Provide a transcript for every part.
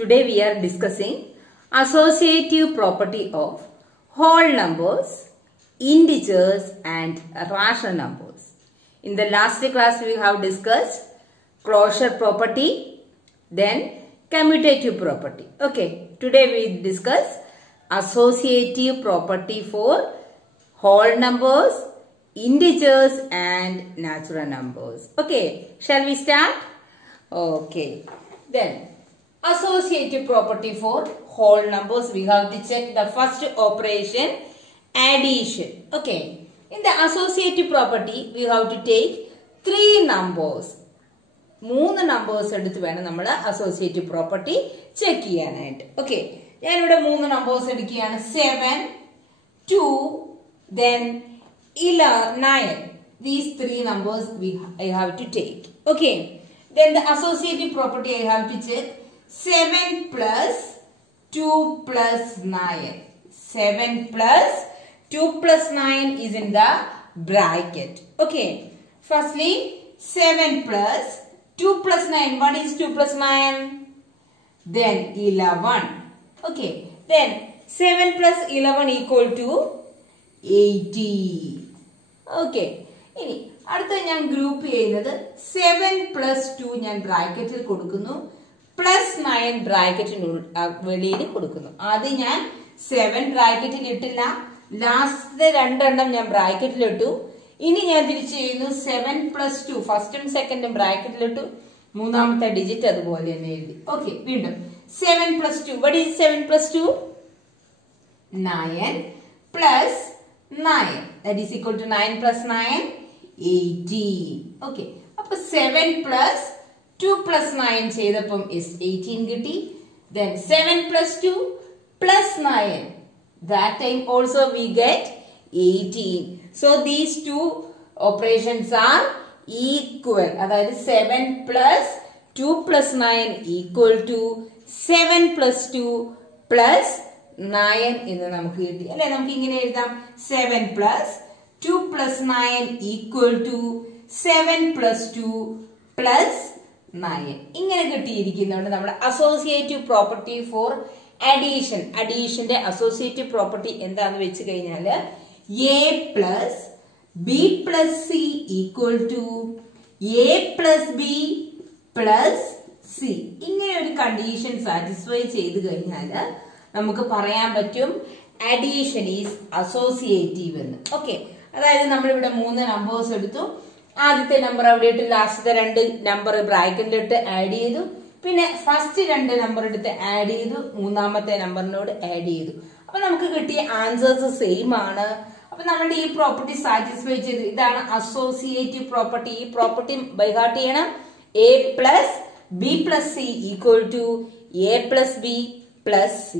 Today we are discussing associative property of whole numbers, integers and rational numbers. In the last class we have discussed closure property, then commutative property. Okay, today we discuss associative property for whole numbers, integers and natural numbers. Okay, shall we start? Okay, then associative property for whole numbers, we have to check the first operation, addition. Okay, in the associative property we have to take three numbers. മൂന്ന് numbers എടുത്ത് വേണം നമ്മൾ associative property check ചെയ്യാനായിട്ട്. Okay, ഞാനിവിടെ മൂന്ന് numbers എടുക്കുകയാണ്. 7, 2, then 9. These three numbers I have to take. Okay, then the associative property I have to check 7 plus 2 plus 9. 7 plus 2 plus 9 is in the bracket. Okay, firstly 7 plus 2 plus 9. What is 2 plus 9? Then 11. Okay. Then 7 plus 11 equal to 80. Okay. ഇനി അടുത്ത ഞാൻ group ചെയ്യുന്നത് 7 plus 2 ഞാൻ ബ്രാക്കറ്റിൽ കൊടുക്കുന്നു, plus 9 ബ്രാക്കറ്റിന് വെളിയിൽ കൊടുക്കുന്നു. ആദ്യം ഞാൻ 7 ബ്രാക്കറ്റിൽ ഇട്ടില്ല, ലാസ്റ്റ് രണ്ടെണ്ണം ഞാൻ ബ്രാക്കറ്റിൽ ഇട്ടു. ഇനി ഞാൻ തിരിച്ചു ചെയ്യുന്നു 7 plus 2 ഫസ്റ്റും സെക്കൻഡും ബ്രാക്കറ്റിലിട്ടു, മൂന്നാമത്തെ ഡിജിറ്റ് അതുപോലെ തന്നെ എഴുതി. ഓക്കെ, വീണ്ടും 7 plus 2. What is 7 plus 2? 9 plus 9. That is equal to 9 plus 9, 18. Okay, അപ്പൊ 7 plus 2 plus 9 ചെയ്തപ്പം 18 കിട്ടി. Then 7 plus 2 plus 9. That time also we get 18. So these two operations are equal. അതായത് 7 plus 2 plus 9 equal to 7 plus 2 plus 9 എന്ന് നമുക്ക് കിട്ടി. അല്ലെ, നമുക്ക് ഇങ്ങനെ എഴുതാം 7 plus 2 plus 9 equal to 7 plus 2 plus 9. ഇങ്ങനെ കിട്ടിയിരിക്കുന്നുണ്ട് നമ്മുടെ അസോസിയേറ്റീവ് പ്രോപ്പർട്ടി ഫോർ അഡീഷൻ. അഡീഷന്റെ അസോസിയേറ്റീവ് പ്രോപ്പർട്ടി എന്താന്ന് വെച്ച് കഴിഞ്ഞാല് A plus B plus C equal to A plus B plus C. ഇങ്ങനെ ഒരു കണ്ടീഷൻ സാറ്റിസ്ഫൈ ചെയ്ത് കഴിഞ്ഞാൽ നമുക്ക് പറയാൻ പറ്റും അഡീഷൻ ഈസ് അസോസിയേറ്റീവ് എന്ന്. ഓക്കെ, അതായത് നമ്മളിവിടെ മൂന്ന് നമ്പേഴ്സ് എടുത്തു, ആദ്യത്തെ നമ്പർ അവിടെ ഇട്ട് ലാസ്റ്റത്തെ രണ്ട് നമ്പർ ബ്രാക്കറ്റിലിട്ട് ആഡ് ചെയ്തു, പിന്നെ ഫസ്റ്റ് രണ്ട് നമ്പർ എടുത്ത് ആഡ് ചെയ്തു, മൂന്നാമത്തെ നമ്പറിനോട് ആഡ് ചെയ്തു. അപ്പൊ നമുക്ക് കിട്ടിയ ആൻസേഴ്സ് സെയിം ആണ്. അപ്പൊ നമ്മുടെ ഈ പ്രോപ്പർട്ടി സാറ്റിസ്ഫൈ ചെയ്ത്, ഇതാണ് അസോസിയേറ്റീവ് പ്രോപ്പർട്ടി. ഈ പ്രോപ്പർട്ടി ബൈ ഹാർട്ട് ചെയ്യണം. A plus B plus C equal to A plus B plus C.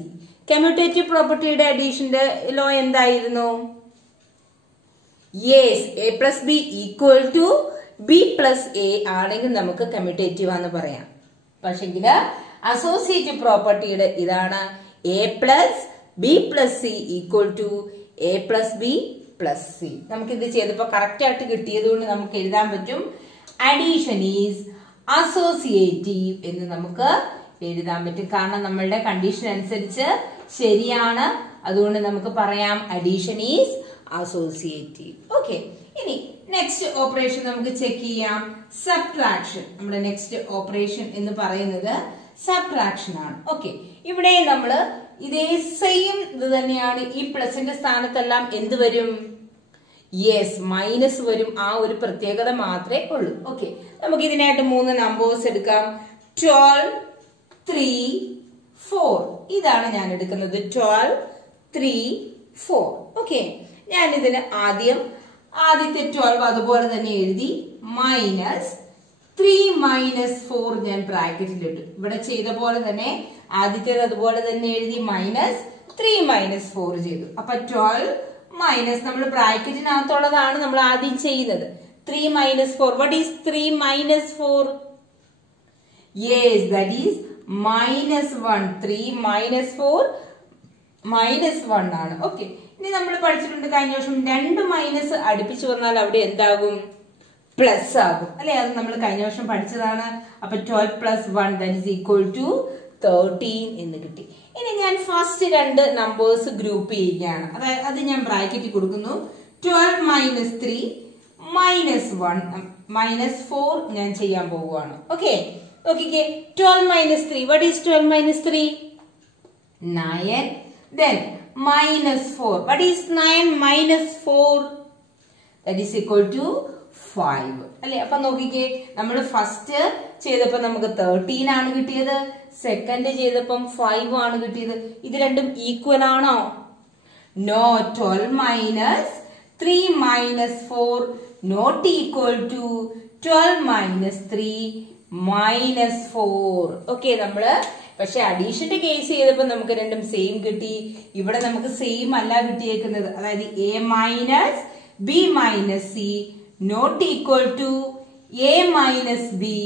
Commutative പ്രോപ്പർട്ടിയുടെ അഡീഷന്റെ ലോ എന്തായിരുന്നു? Yes, A plus B equal to B plus A ആണെങ്കിൽ നമുക്ക് കമ്മ്യൂട്ടേറ്റീവ് ആണെന്ന് പറയാം. പക്ഷെങ്കിൽ അസോസിയേറ്റീവ് പ്രോപ്പർട്ടിയുടെ ഇതാണ് A plus B plus C equal to A plus B plus C. നമുക്ക് ഇത് ചെയ്തപ്പോ കറക്റ്റ് ആയിട്ട് കിട്ടിയത് കൊണ്ട് നമുക്ക് എഴുതാൻ പറ്റും അഡീഷൻ ഈസ് അസോസിയേറ്റീവ് എന്ന് നമുക്ക് എഴുതാൻ പറ്റും. കാരണം നമ്മളുടെ കണ്ടീഷൻ അനുസരിച്ച് ശരിയാണ്, അതുകൊണ്ട് നമുക്ക് പറയാം അഡീഷൻ ഈസ് അസോസിയേറ്റീവ്. ഓക്കെ, ഇനി നെക്സ്റ്റ് ഓപ്പറേഷൻ നമുക്ക് ചെക്ക് ചെയ്യാം, സബ്ട്രാക്ഷൻ. നമ്മുടെ നെക്സ്റ്റ് ഓപ്പറേഷൻ എന്ന് പറയുന്നത് സബ്ട്രാക്ഷൻ ആണ്. ഓക്കെ, ഇവിടെ നമ്മള് ഇതേ സെയിം ഇത് തന്നെയാണ്. ഈ പ്ലസിന്റെ സ്ഥാനത്തെല്ലാം എന്ത് വരും? യെസ്, മൈനസ് വരും. ആ ഒരു പ്രത്യേകത മാത്രമേ ഉള്ളൂ. ഓക്കെ, നമുക്ക് ഇതിനായിട്ട് മൂന്ന് നമ്പേഴ്സ് എടുക്കാം. 12, 3, 4. ഇതാണ് ഞാൻ എടുക്കുന്നത് 12, 3, 4. ഓക്കെ, ഞാൻ ഇതിന് ആദ്യത്തെ 12 അതുപോലെ തന്നെ എഴുതി, മൈനസ് 3 മൈനസ് 4 ഞാൻ ബ്രാക്കറ്റിലിട്ടു. ഇവിടെ ചെയ്ത പോലെ തന്നെ ആദ്യത്തേത് അതുപോലെ തന്നെ എഴുതി, മൈനസ് 3 മൈനസ് 4 ചെയ്തു. അപ്പൊ 12 മൈനസ് നമ്മൾ ബ്രാക്കറ്റിനകത്തുള്ളതാണ് നമ്മൾ ആദ്യം ചെയ്യുന്നത്. 3 minus 4. What is 3 minus 4? Yes, that is minus 1. 3 minus 4 minus 1 ആണ്. ഓക്കെ, ഇനി നമ്മൾ പഠിച്ചിട്ടുണ്ട് കഴിഞ്ഞ വർഷം 2 മൈനസ് അടുപ്പിച്ചു വന്നാൽ അവിടെ എന്താകും? പ്ലസ് ആകും അല്ലെ? അത് നമ്മൾ കഴിഞ്ഞ വർഷം പഠിച്ചതാണ്. അപ്പൊ 12 plus 1 that is equal to 13 എന്ന് കിട്ടി. ഇനി ഞാൻ ഫസ്റ്റ് രണ്ട് നമ്പേഴ്സ് ഗ്രൂപ്പ് ചെയ്യുകയാണ്. അതായത് അത് ഞാൻ ബ്രാക്കറ്റ് കൊടുക്കുന്നു. 12 മൈനസ് 3 മൈനസ് 1 മൈനസ് 4 ഞാൻ ചെയ്യാൻ പോവുകയാണ്. ഓക്കെ നോക്കിക്കേ, 12 minus 3. what is 12 minus 3? 9. then minus 4. what is 9 minus 4? that is equal to 5 അല്ലെ. അപ്പൊ നോക്കിക്കേ, നമ്മൾ ഫസ്റ്റ് ചെയ്തപ്പോ നമുക്ക് 13 ആണ് കിട്ടിയത്, സെക്കൻഡ് ചെയ്തപ്പം 5 ആണ് കിട്ടിയത്. ഇത് രണ്ടും ഈക്വൽ ആണോ? No. 12 minus 3 minus 4 not equal to 12 minus 3 minus 4. Okay, നമ്മള് പക്ഷെ അഡീഷന്റെ കേസ് ചെയ്തപ്പോ നമുക്ക് രണ്ടും സെയിം കിട്ടി. ഇവിടെ നമുക്ക് സെയിം അല്ല കിട്ടിയേക്കുന്നത്. അതായത് A minus B minus C not equal to A minus B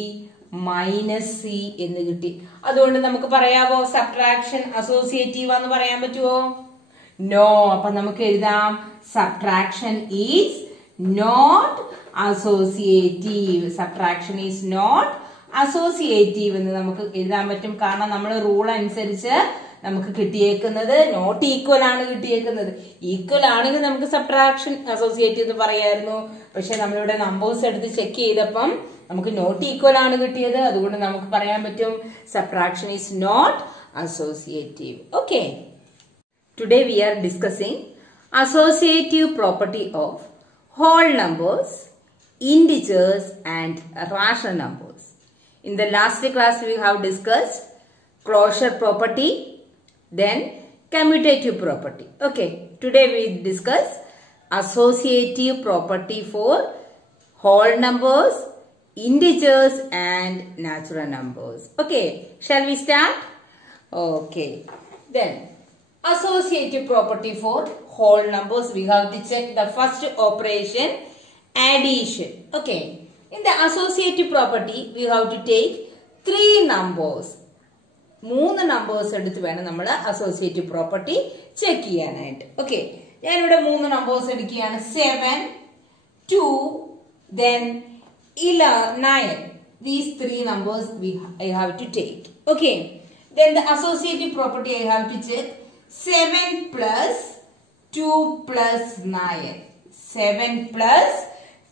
minus C എന്ന് കിട്ടി. അതുകൊണ്ട് നമുക്ക് പറയാവോ സബ്ട്രാക്ഷൻ അസോസിയേറ്റീവ് എന്ന് പറയാൻ പറ്റുമോ? നോ. അപ്പൊ നമുക്ക് എഴുതാം subtraction is not associative. Subtraction is not associative എന്ന് നമുക്ക് എഴുതാൻ പറ്റും. കാരണം നമ്മൾ റൂൾ അനുസരിച്ച് നമുക്ക് കിട്ടിയേക്കുന്നത് നോട്ട് ഈക്വൽ ആണ് കിട്ടിയേക്കുന്നത്. ഈക്വൽ ആണെങ്കിൽ നമുക്ക് സബ്ട്രാക്ഷൻ അസോസിയേറ്റീവ് എന്ന് പറയായിരുന്നു. പക്ഷെ നമ്മളിവിടെ നമ്പേഴ്സ് എടുത്ത് ചെക്ക് ചെയ്തപ്പം നമുക്ക് നോട്ട് ഈക്വൽ ആണ് കിട്ടിയത്. അതുകൊണ്ട് നമുക്ക് പറയാൻ പറ്റും subtraction is not associative. Okay, today we are discussing associative property of whole numbers, integers and rational numbers. In the last class we have discussed closure property, then commutative property. Okay, today we discuss associative property for whole numbers, integers and natural numbers. Okay, shall we start? Okay, then associative property for whole numbers, we have to check the first operation, addition. Okay, in the associative property we have to take 3 numbers. 3 numbers എടുത്ത് വേണം നമ്മൾ associative property check ചെയ്യാനായിട്ട്. Okay, ഞാനിവിടെ 3 numbers എടുക്കുകയാണ്. 7, 2, then 9. These 3 numbers I have to take. Okay, then the associative property I have to check 7 plus 2 plus 9. 7 plus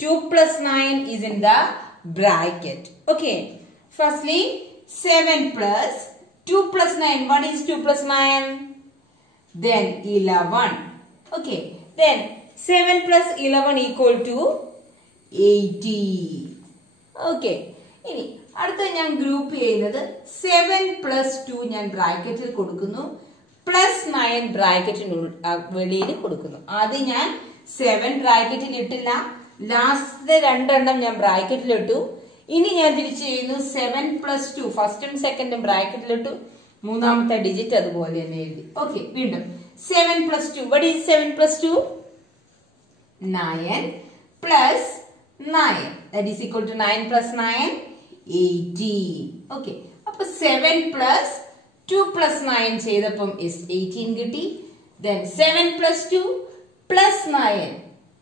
2 plus 9 is in the bracket. Okay. Firstly, 7 plus 2 plus 9. What is 2 plus 9? Then 11. Okay. Then 7 plus 11 equal to 80. Okay. ഇനി അടുത്ത ഞാൻ group ചെയ്യുന്നത് 7 plus 2 ഞാൻ ബ്രാക്കറ്റിൽ കൊടുക്കുന്നു, plus 9 ബ്രാക്കറ്റിനുള്ളിൽ വെളിയിൽ കൊടുക്കുന്നു. ആദ്യം ഞാൻ 7 ബ്രാക്കറ്റിൽ ഇട്ടില്ല, ലാസ്റ്റ് രണ്ടെണ്ണം ഞാൻ ബ്രാക്കറ്റിൽ ഇട്ടു. ഇനി ഞാൻ തിരിച്ചു ചെയ്യുന്നു 7 plus 2 ഫസ്റ്റും സെക്കൻഡും ബ്രാക്കറ്റിൽ ഇട്ടു, മൂന്നാമത്തെ ഡിജിറ്റ് അതുപോലെ തന്നെ എഴുതി. ഓക്കെ, വീണ്ടും 7 plus 2. what is 7 plus 2? 9 plus 9, that is equal to 9 plus 9 18. Okay, അപ്പൊ 7 plus 2 plus 9 ചെയ്തപ്പം 18 കിട്ടി. Then 7 plus 2 plus 9.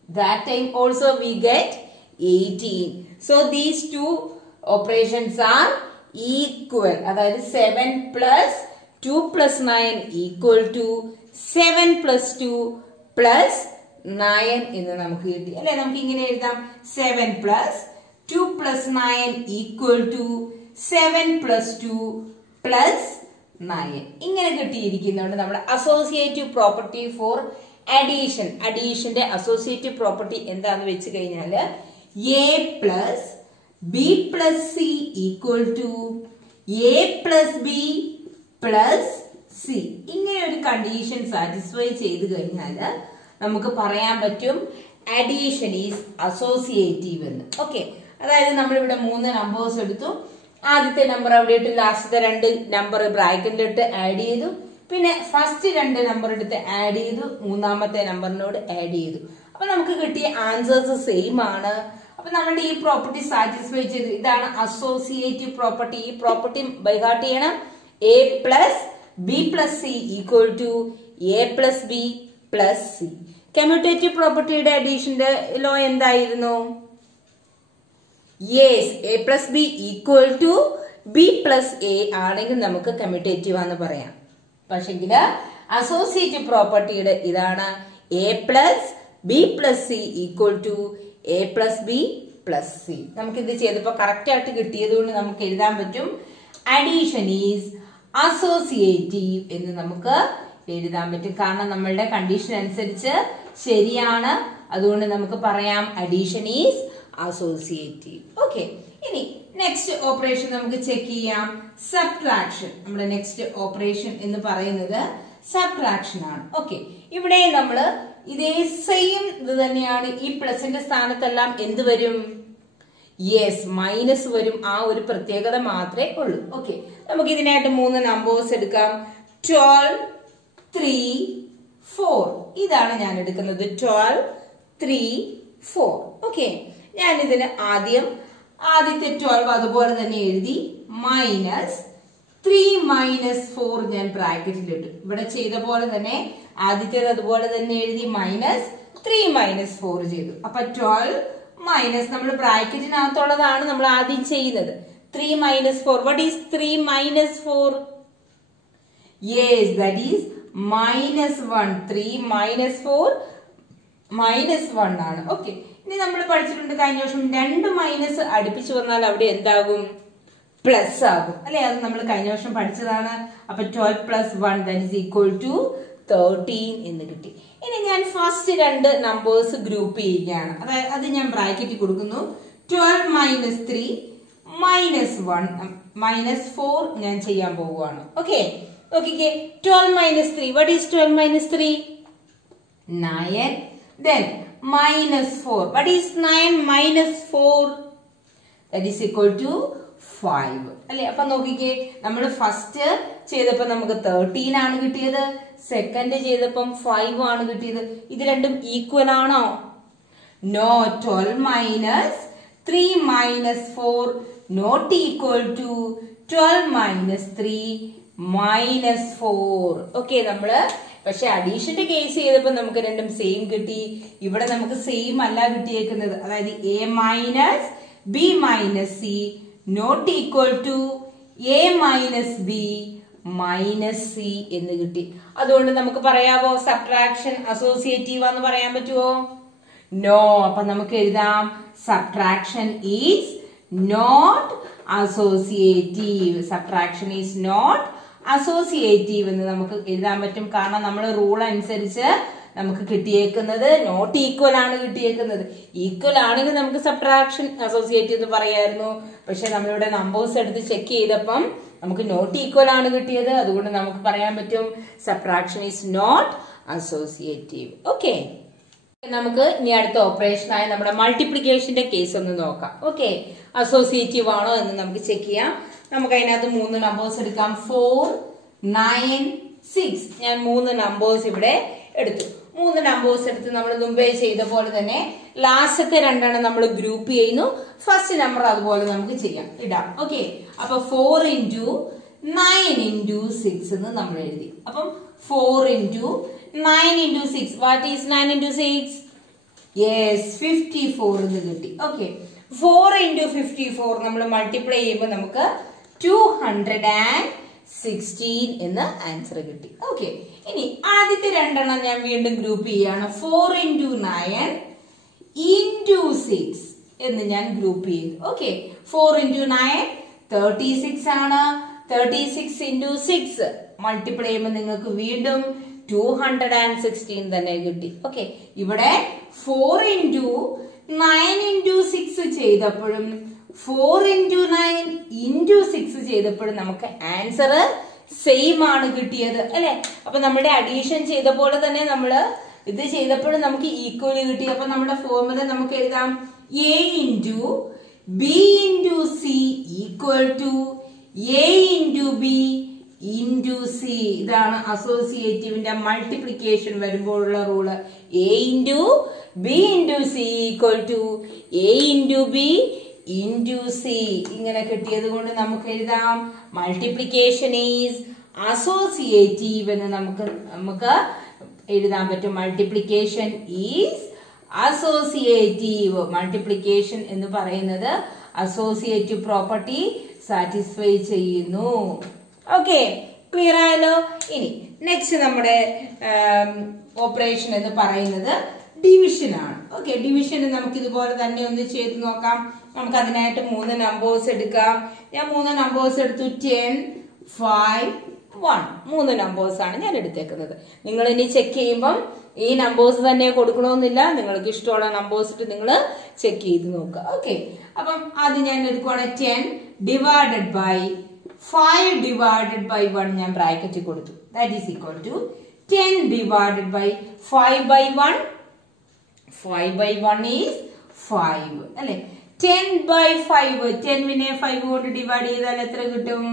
That time also we get 18. So these two operations are equal. അതായത് 7 plus 2 plus 9 equal to 7 plus 2 plus 9 എന്ന് നമുക്ക് കിട്ടി. അല്ലെ, നമുക്ക് ഇങ്ങനെ എഴുതാം 7 plus 2 plus 9 equal to 7 plus 2 plus 9. ഇങ്ങനെ കിട്ടിയിരിക്കുന്നുണ്ട് നമ്മുടെ അസോസിയേറ്റീവ് പ്രോപ്പർട്ടി ഫോർ അഡീഷൻ. അഡീഷന്റെ അസോസിയേറ്റീവ് പ്രോപ്പർട്ടി എന്താന്ന് വെച്ച് കഴിഞ്ഞാല് A plus B plus C equal to A plus B plus C. ഇങ്ങനെ ഒരു കണ്ടീഷൻ സാറ്റിസ്ഫൈ ചെയ്ത് കഴിഞ്ഞാല് നമുക്ക് പറയാൻ പറ്റും അഡീഷൻ ഈസ് അസോസിയേറ്റീവ് എന്ന്. ഓക്കെ, അതായത് നമ്മളിവിടെ 3 നമ്പേഴ്സ് എടുത്തു. ആദ്യത്തെ നമ്പർ അവിടെ ഇട്ട് ലാസ്റ്റത്തെ 2 നമ്പർ ബ്രാക്കറ്റിലിട്ട് ആഡ് ചെയ്തു. പിന്നെ ഫസ്റ്റ് 2 നമ്പർ എടുത്ത് ആഡ് ചെയ്തു, മൂന്നാമത്തെ നമ്പറിനോട് ആഡ് ചെയ്തു. അപ്പൊ നമുക്ക് കിട്ടിയ ആൻസേഴ്സ് സെയിം ആണ്. അപ്പൊ നമ്മുടെ ഈ പ്രോപ്പർട്ടി സാറ്റിസ്ഫൈ ചെയ്തു. ഇതാണ് അസോസിയേറ്റീവ് പ്രോപ്പർട്ടി. ഈ പ്രോപ്പർട്ടി ബൈഹാർട്ട് ചെയ്യണം. A plus B plus C equal to A plus B plus C. Commutative പ്രോപ്പർട്ടിയുടെ അഡീഷന്റെ ലോ എന്തായിരുന്നു? Yes, a plus b equal to B plus A ആണെങ്കിൽ നമുക്ക് കമ്മ്യൂട്ടേറ്റീവ് ആണെന്ന് പറയാം. പക്ഷെങ്കില് അസോസിയേറ്റീവ് പ്രോപ്പർട്ടിയുടെ ഇതാണ് A plus B plus C equal to A plus B plus C. നമുക്ക് ഇത് ചെയ്തപ്പോ കറക്റ്റ് ആയിട്ട് കിട്ടിയത് കൊണ്ട് നമുക്ക് എഴുതാൻ പറ്റും അഡീഷൻ ഈസ് അസോസിയേറ്റീവ് എന്ന് നമുക്ക് എഴുതാൻ പറ്റും. കാരണം നമ്മളുടെ കണ്ടീഷൻ അനുസരിച്ച് ശരിയാണ്. അതുകൊണ്ട് നമുക്ക് പറയാം അഡീഷൻ ഈസ് അസോസിയേറ്റീവ്. ഓക്കെ, ഇനി നെക്സ്റ്റ് ഓപ്പറേഷൻ നമുക്ക് ചെക്ക് ചെയ്യാം. സബ്ട്രാക്ഷൻ. നമ്മുടെ നെക്സ്റ്റ് ഓപ്പറേഷൻ എന്ന് പറയുന്നത് സബ്ട്രാക്ഷൻ ആണ്. ഓക്കെ, ഇവിടെ നമ്മള് ഇതേ സെയിം ഇത് തന്നെയാണ്. ഈ പ്ലസിന്റെ സ്ഥാനത്തെല്ലാം എന്ത് വരും? യെസ്, മൈനസ് വരും. ആ ഒരു പ്രത്യേകത മാത്രമേ ഉള്ളൂ. ഓക്കെ, നമുക്ക് ഇതിനായിട്ട് 3 നമ്പേഴ്സ് എടുക്കാം. 12, 3, 4. ഇതാണ് ഞാൻ എടുക്കുന്നത്. 12, 3, 4. ഓക്കെ, ഞാൻ ഇതിന് ആദ്യത്തെ 12 അതുപോലെ തന്നെ എഴുതി. മൈനസ് 3 മൈനസ് 4 ഞാൻ ബ്രാക്കറ്റിലിട്ടു. ഇവിടെ ചെയ്ത പോലെ തന്നെ ആദ്യത്തേത് അതുപോലെ തന്നെ എഴുതി. മൈനസ് 3 മൈനസ് 4 ചെയ്തു. അപ്പൊ 12 മൈനസ് നമ്മൾ ബ്രാക്കറ്റിനകത്തുള്ളതാണ് നമ്മൾ ആദ്യം ചെയ്യുന്നത്. 3 minus 4. What is 3 minus 4? Yes, that is -1. 3 minus 4 -1 ആണ്. ഓക്കെ, ഇനി നമ്മൾ പഠിച്ചിട്ടുണ്ട് കഴിഞ്ഞ വർഷം 2 മൈനസ് അടുപ്പിച്ചു വന്നാൽ അവിടെ എന്താകും? പ്ലസ് ആകും അല്ലെ? അത് നമ്മൾ കഴിഞ്ഞ വർഷം പഠിച്ചതാണ്. അപ്പൊ 12 plus 1 that is equal to 13 എന്ന് കിട്ടി. ഇനി ഞാൻ ഫസ്റ്റ് 2 നമ്പേഴ്സ് ഗ്രൂപ്പ് ചെയ്യുകയാണ്. അതായത് അത് ഞാൻ ബ്രാക്കറ്റിൽ കൊടുക്കുന്നു. 12 മൈനസ് 3 മൈനസ് 1 മൈനസ് 4 ഞാൻ ചെയ്യാൻ പോവുകയാണ്. ഓക്കെ, നോക്കിക്കേ. 12 minus 3. What is 12 minus 3? 9. Then minus 4. What is 9 minus 4? That is equal to 5. അല്ലെ? അപ്പൊ നോക്കിക്കേ, നമ്മൾ ഫസ്റ്റ് ചെയ്തപ്പോ നമുക്ക് 13 ആണ് കിട്ടിയത്. സെക്കൻഡ് ചെയ്തപ്പം 5 ആണ് കിട്ടിയത്. ഇത് രണ്ടും ഈക്വൽ ആണോ? No. 12 minus 3 minus 4 not equal to 12 minus 3 minus 4. Okay, നമ്മള് പക്ഷെ അഡീഷന്റെ കേസ് ചെയ്തപ്പോ നമുക്ക് രണ്ടും സെയിം കിട്ടി. ഇവിടെ നമുക്ക് സെയിം അല്ല കിട്ടിയേക്കുന്നത്. അതായത് A minus B minus C not equal to A minus B minus C എന്ന് കിട്ടി. അതുകൊണ്ട് നമുക്ക് പറയാമോ സബ്ട്രാക്ഷൻ അസോസിയേറ്റീവ് എന്ന് പറയാൻ പറ്റുമോ? നോ. അപ്പൊ നമുക്ക് എഴുതാം subtraction is not associative. Subtraction is not associative എന്ന് നമുക്ക് എഴുതാൻ പറ്റും. കാരണം നമ്മൾ റൂൾ അനുസരിച്ച് നമുക്ക് കിട്ടിയേക്കുന്നത് നോട്ട് ഈക്വൽ ആണ് കിട്ടിയേക്കുന്നത്. ഈക്വൽ ആണെങ്കിൽ നമുക്ക് സബ്ട്രാക്ഷൻ അസോസിയേറ്റീവ് എന്ന് പറയായിരുന്നു. പക്ഷെ നമ്മളിവിടെ നമ്പേഴ്സ് എടുത്ത് ചെക്ക് ചെയ്തപ്പം നമുക്ക് നോട്ട് ഈക്വൽ ആണ് കിട്ടിയത്. അതുകൊണ്ട് നമുക്ക് പറയാൻ പറ്റും subtraction is not associative. Okay, നമുക്ക് ഇനി അടുത്ത ഓപ്പറേഷൻ ആയ നമ്മുടെ മൾട്ടിപ്ലിക്കേഷന്റെ കേസ് ഒന്ന് നോക്കാം. ഓക്കെ, അസോസിയേറ്റീവ് ആണോ എന്ന് നമുക്ക് ചെക്ക് ചെയ്യാം. നമുക്ക് അതിനകത്ത് 3 നമ്പേഴ്സ് എടുക്കാം. 4, 9, 6. ഞാൻ 3 നമ്പേഴ്സ് ഇവിടെ എടുത്തു. 3 നമ്പേഴ്സ് എടുത്ത് നമ്മൾ മുമ്പേ ചെയ്ത പോലെ തന്നെ ലാസ്റ്റത്തെ 2 നമ്മൾ ഗ്രൂപ്പ് ചെയ്യുന്നു. ഫസ്റ്റ് നമ്പർ അതുപോലെ നമുക്ക് ഇടാം. ഓക്കെ, അപ്പൊ 4 into 9 into 6 എന്ന് നമ്മൾ എഴുതി. അപ്പം 4 into 9 into 6. What is 9 into 6? Yes, 54 എന്ന് കിട്ടി. ഓക്കെ, 4 into 54 നമ്മൾ മൾട്ടിപ്ലൈ ചെയ്യുമ്പോൾ നമുക്ക് 216 എന്ന ആൻസർ കിട്ടി. ഓക്കെ, ഇനി ആദ്യത്തെ 2 ഞാൻ വീണ്ടും ഗ്രൂപ്പ് ചെയ്യാണ്. 4 into 9 into 6 എന്ന് ഞാൻ ഗ്രൂപ്പ് ചെയ്തു. ഓക്കെ, 4 into 9 36 ആണ്. 36 into 6 മൾട്ടിപ്ലൈ ചെയ്യുമ്പോൾ നിങ്ങൾക്ക് വീണ്ടും 216 തന്നെ കിട്ടി. ഓക്കെ, ഇവിടെ 4 into 9 into 6 ചെയ്തപ്പോഴും 4 into 9 into 6 ചെയ്തപ്പോഴും നമുക്ക് ആൻസർ സെയിം ആണ് കിട്ടിയത് അല്ലെ? അപ്പൊ നമ്മുടെ അഡീഷൻ ചെയ്ത പോലെ തന്നെ നമ്മള് ഇത് ചെയ്തപ്പോഴും നമുക്ക് ഈക്വലി കിട്ടി. അപ്പൊ നമ്മുടെ ഫോർമുല നമുക്ക് എഴുതാം A into B into C equal to A into B into C. ഇതാണ് അസോസിയേറ്റീവിന്റെ മൾട്ടിപ്ലിക്കേഷൻ വരുമ്പോഴുള്ള rule. A into B into C equal to A into B into C. ഇങ്ങനെ കിട്ടിയത് കൊണ്ട് നമുക്ക് എഴുതാം മൾട്ടിപ്ലിക്കേഷൻ ഈസ് അസോസിയേറ്റീവ് എന്ന് നമുക്ക് എഴുതാൻ പറ്റും. Multiplication is associative. മൾട്ടിപ്ലിക്കേഷൻ എന്ന് പറയുന്നത് അസോസിയേറ്റീവ് പ്രോപ്പർട്ടി സാറ്റിസ്ഫൈ ചെയ്യുന്നു. ഓക്കെ, ക്ലിയർ ആയല്ലോ. ഇനി നെക്സ്റ്റ് നമ്മുടെ ഓപ്പറേഷൻ എന്ന് പറയുന്നത് ഡിവിഷൻ ആണ്. ഓക്കെ, ഡിവിഷൻ നമുക്ക് ഇതുപോലെ തന്നെ ഒന്ന് ചെയ്ത് നോക്കാം. നമുക്ക് അതിനായിട്ട് 3 നമ്പേഴ്സ് എടുക്കാം. ഞാൻ 3 നമ്പേഴ്സ് എടുത്തു. 10, 5, 1. 3 നമ്പേഴ്സ് ആണ് ഞാൻ എടുത്തേക്കുന്നത്. നിങ്ങൾ ഇനി ചെക്ക് ചെയ്യുമ്പം ഈ നമ്പേഴ്സ് തന്നെ കൊടുക്കണമെന്നില്ല. നിങ്ങൾക്ക് ഇഷ്ടമുള്ള നമ്പേഴ്സ് ഇട്ട് നിങ്ങൾ ചെക്ക് ചെയ്ത് നോക്കുക. ഓക്കെ, അപ്പം ആദ്യം ഞാൻ എടുക്കുവാണ് 10 ഡിവൈഡഡ് ബൈ 5 ഡിവൈഡഡ് ബൈ 1 ഞാൻ ബ്രാക്കറ്റ് കൊടുത്തു. That is equal to 10 divided by 5 by 1. 5 by 1 is 5 അല്ലെ. 10 by 5, 10 5 കൊണ്ട് ഡിവൈഡ് ചെയ്താൽ എത്ര കിട്ടും?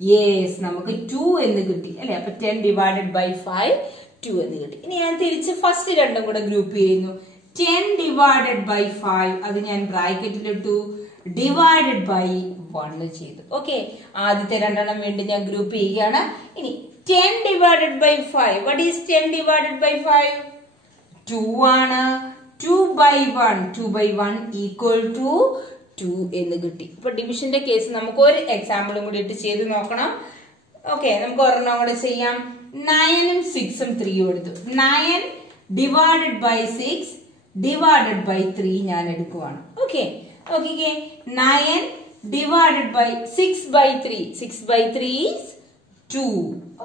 യെസ്, നമുക്ക് 2 എന്ന് കിട്ടി അല്ലെ. അപ്പൊ 10 ഡിവൈഡഡ് ബൈ 5 2 എന്ന് കിട്ടി. ഇനി ഞാൻ തിരിച്ച് ഫസ്റ്റ് രണ്ടും കൂടെ ഗ്രൂപ്പ് ചെയ്യുന്നു. 10 ഡിവൈഡഡ് ബൈ 5 അത് ഞാൻ ബ്രാക്കറ്റിലിട്ടു, ഡിവൈഡഡ് ബൈ 1 ചെയ്തു. ഓക്കെ, ആദ്യത്തെ രണ്ടെണ്ണം വീണ്ടും ഞാൻ ഗ്രൂപ്പ് ചെയ്യുകയാണ്. ഇനി 10 divided by 5, what is 10 divided by 5? 2 ആണ്. 2 by 1, 2 by 1 equal to 2 എന്ന് കിട്ടി. ഇപ്പൊ ഡിവിഷന്റെ കേസ് നമുക്ക് ഒരു എക്സാമ്പിളും കൂടി ഇട്ട് ചെയ്ത് നോക്കണം. ഓക്കെ, നമുക്ക് ഒരെണ്ണം കൂടെ ചെയ്യാം. 9ഉം 6ഉം 3ഉം എടുത്തു. 9 ഡിവൈഡഡ് ബൈ 6 ഡിവൈഡഡ് ബൈ 3 ഞാൻ എടുക്കുവാണ്. ഓക്കെ, നോക്കിക്കേ, 9 divided by 6 by 3, 6 by 3 is 2.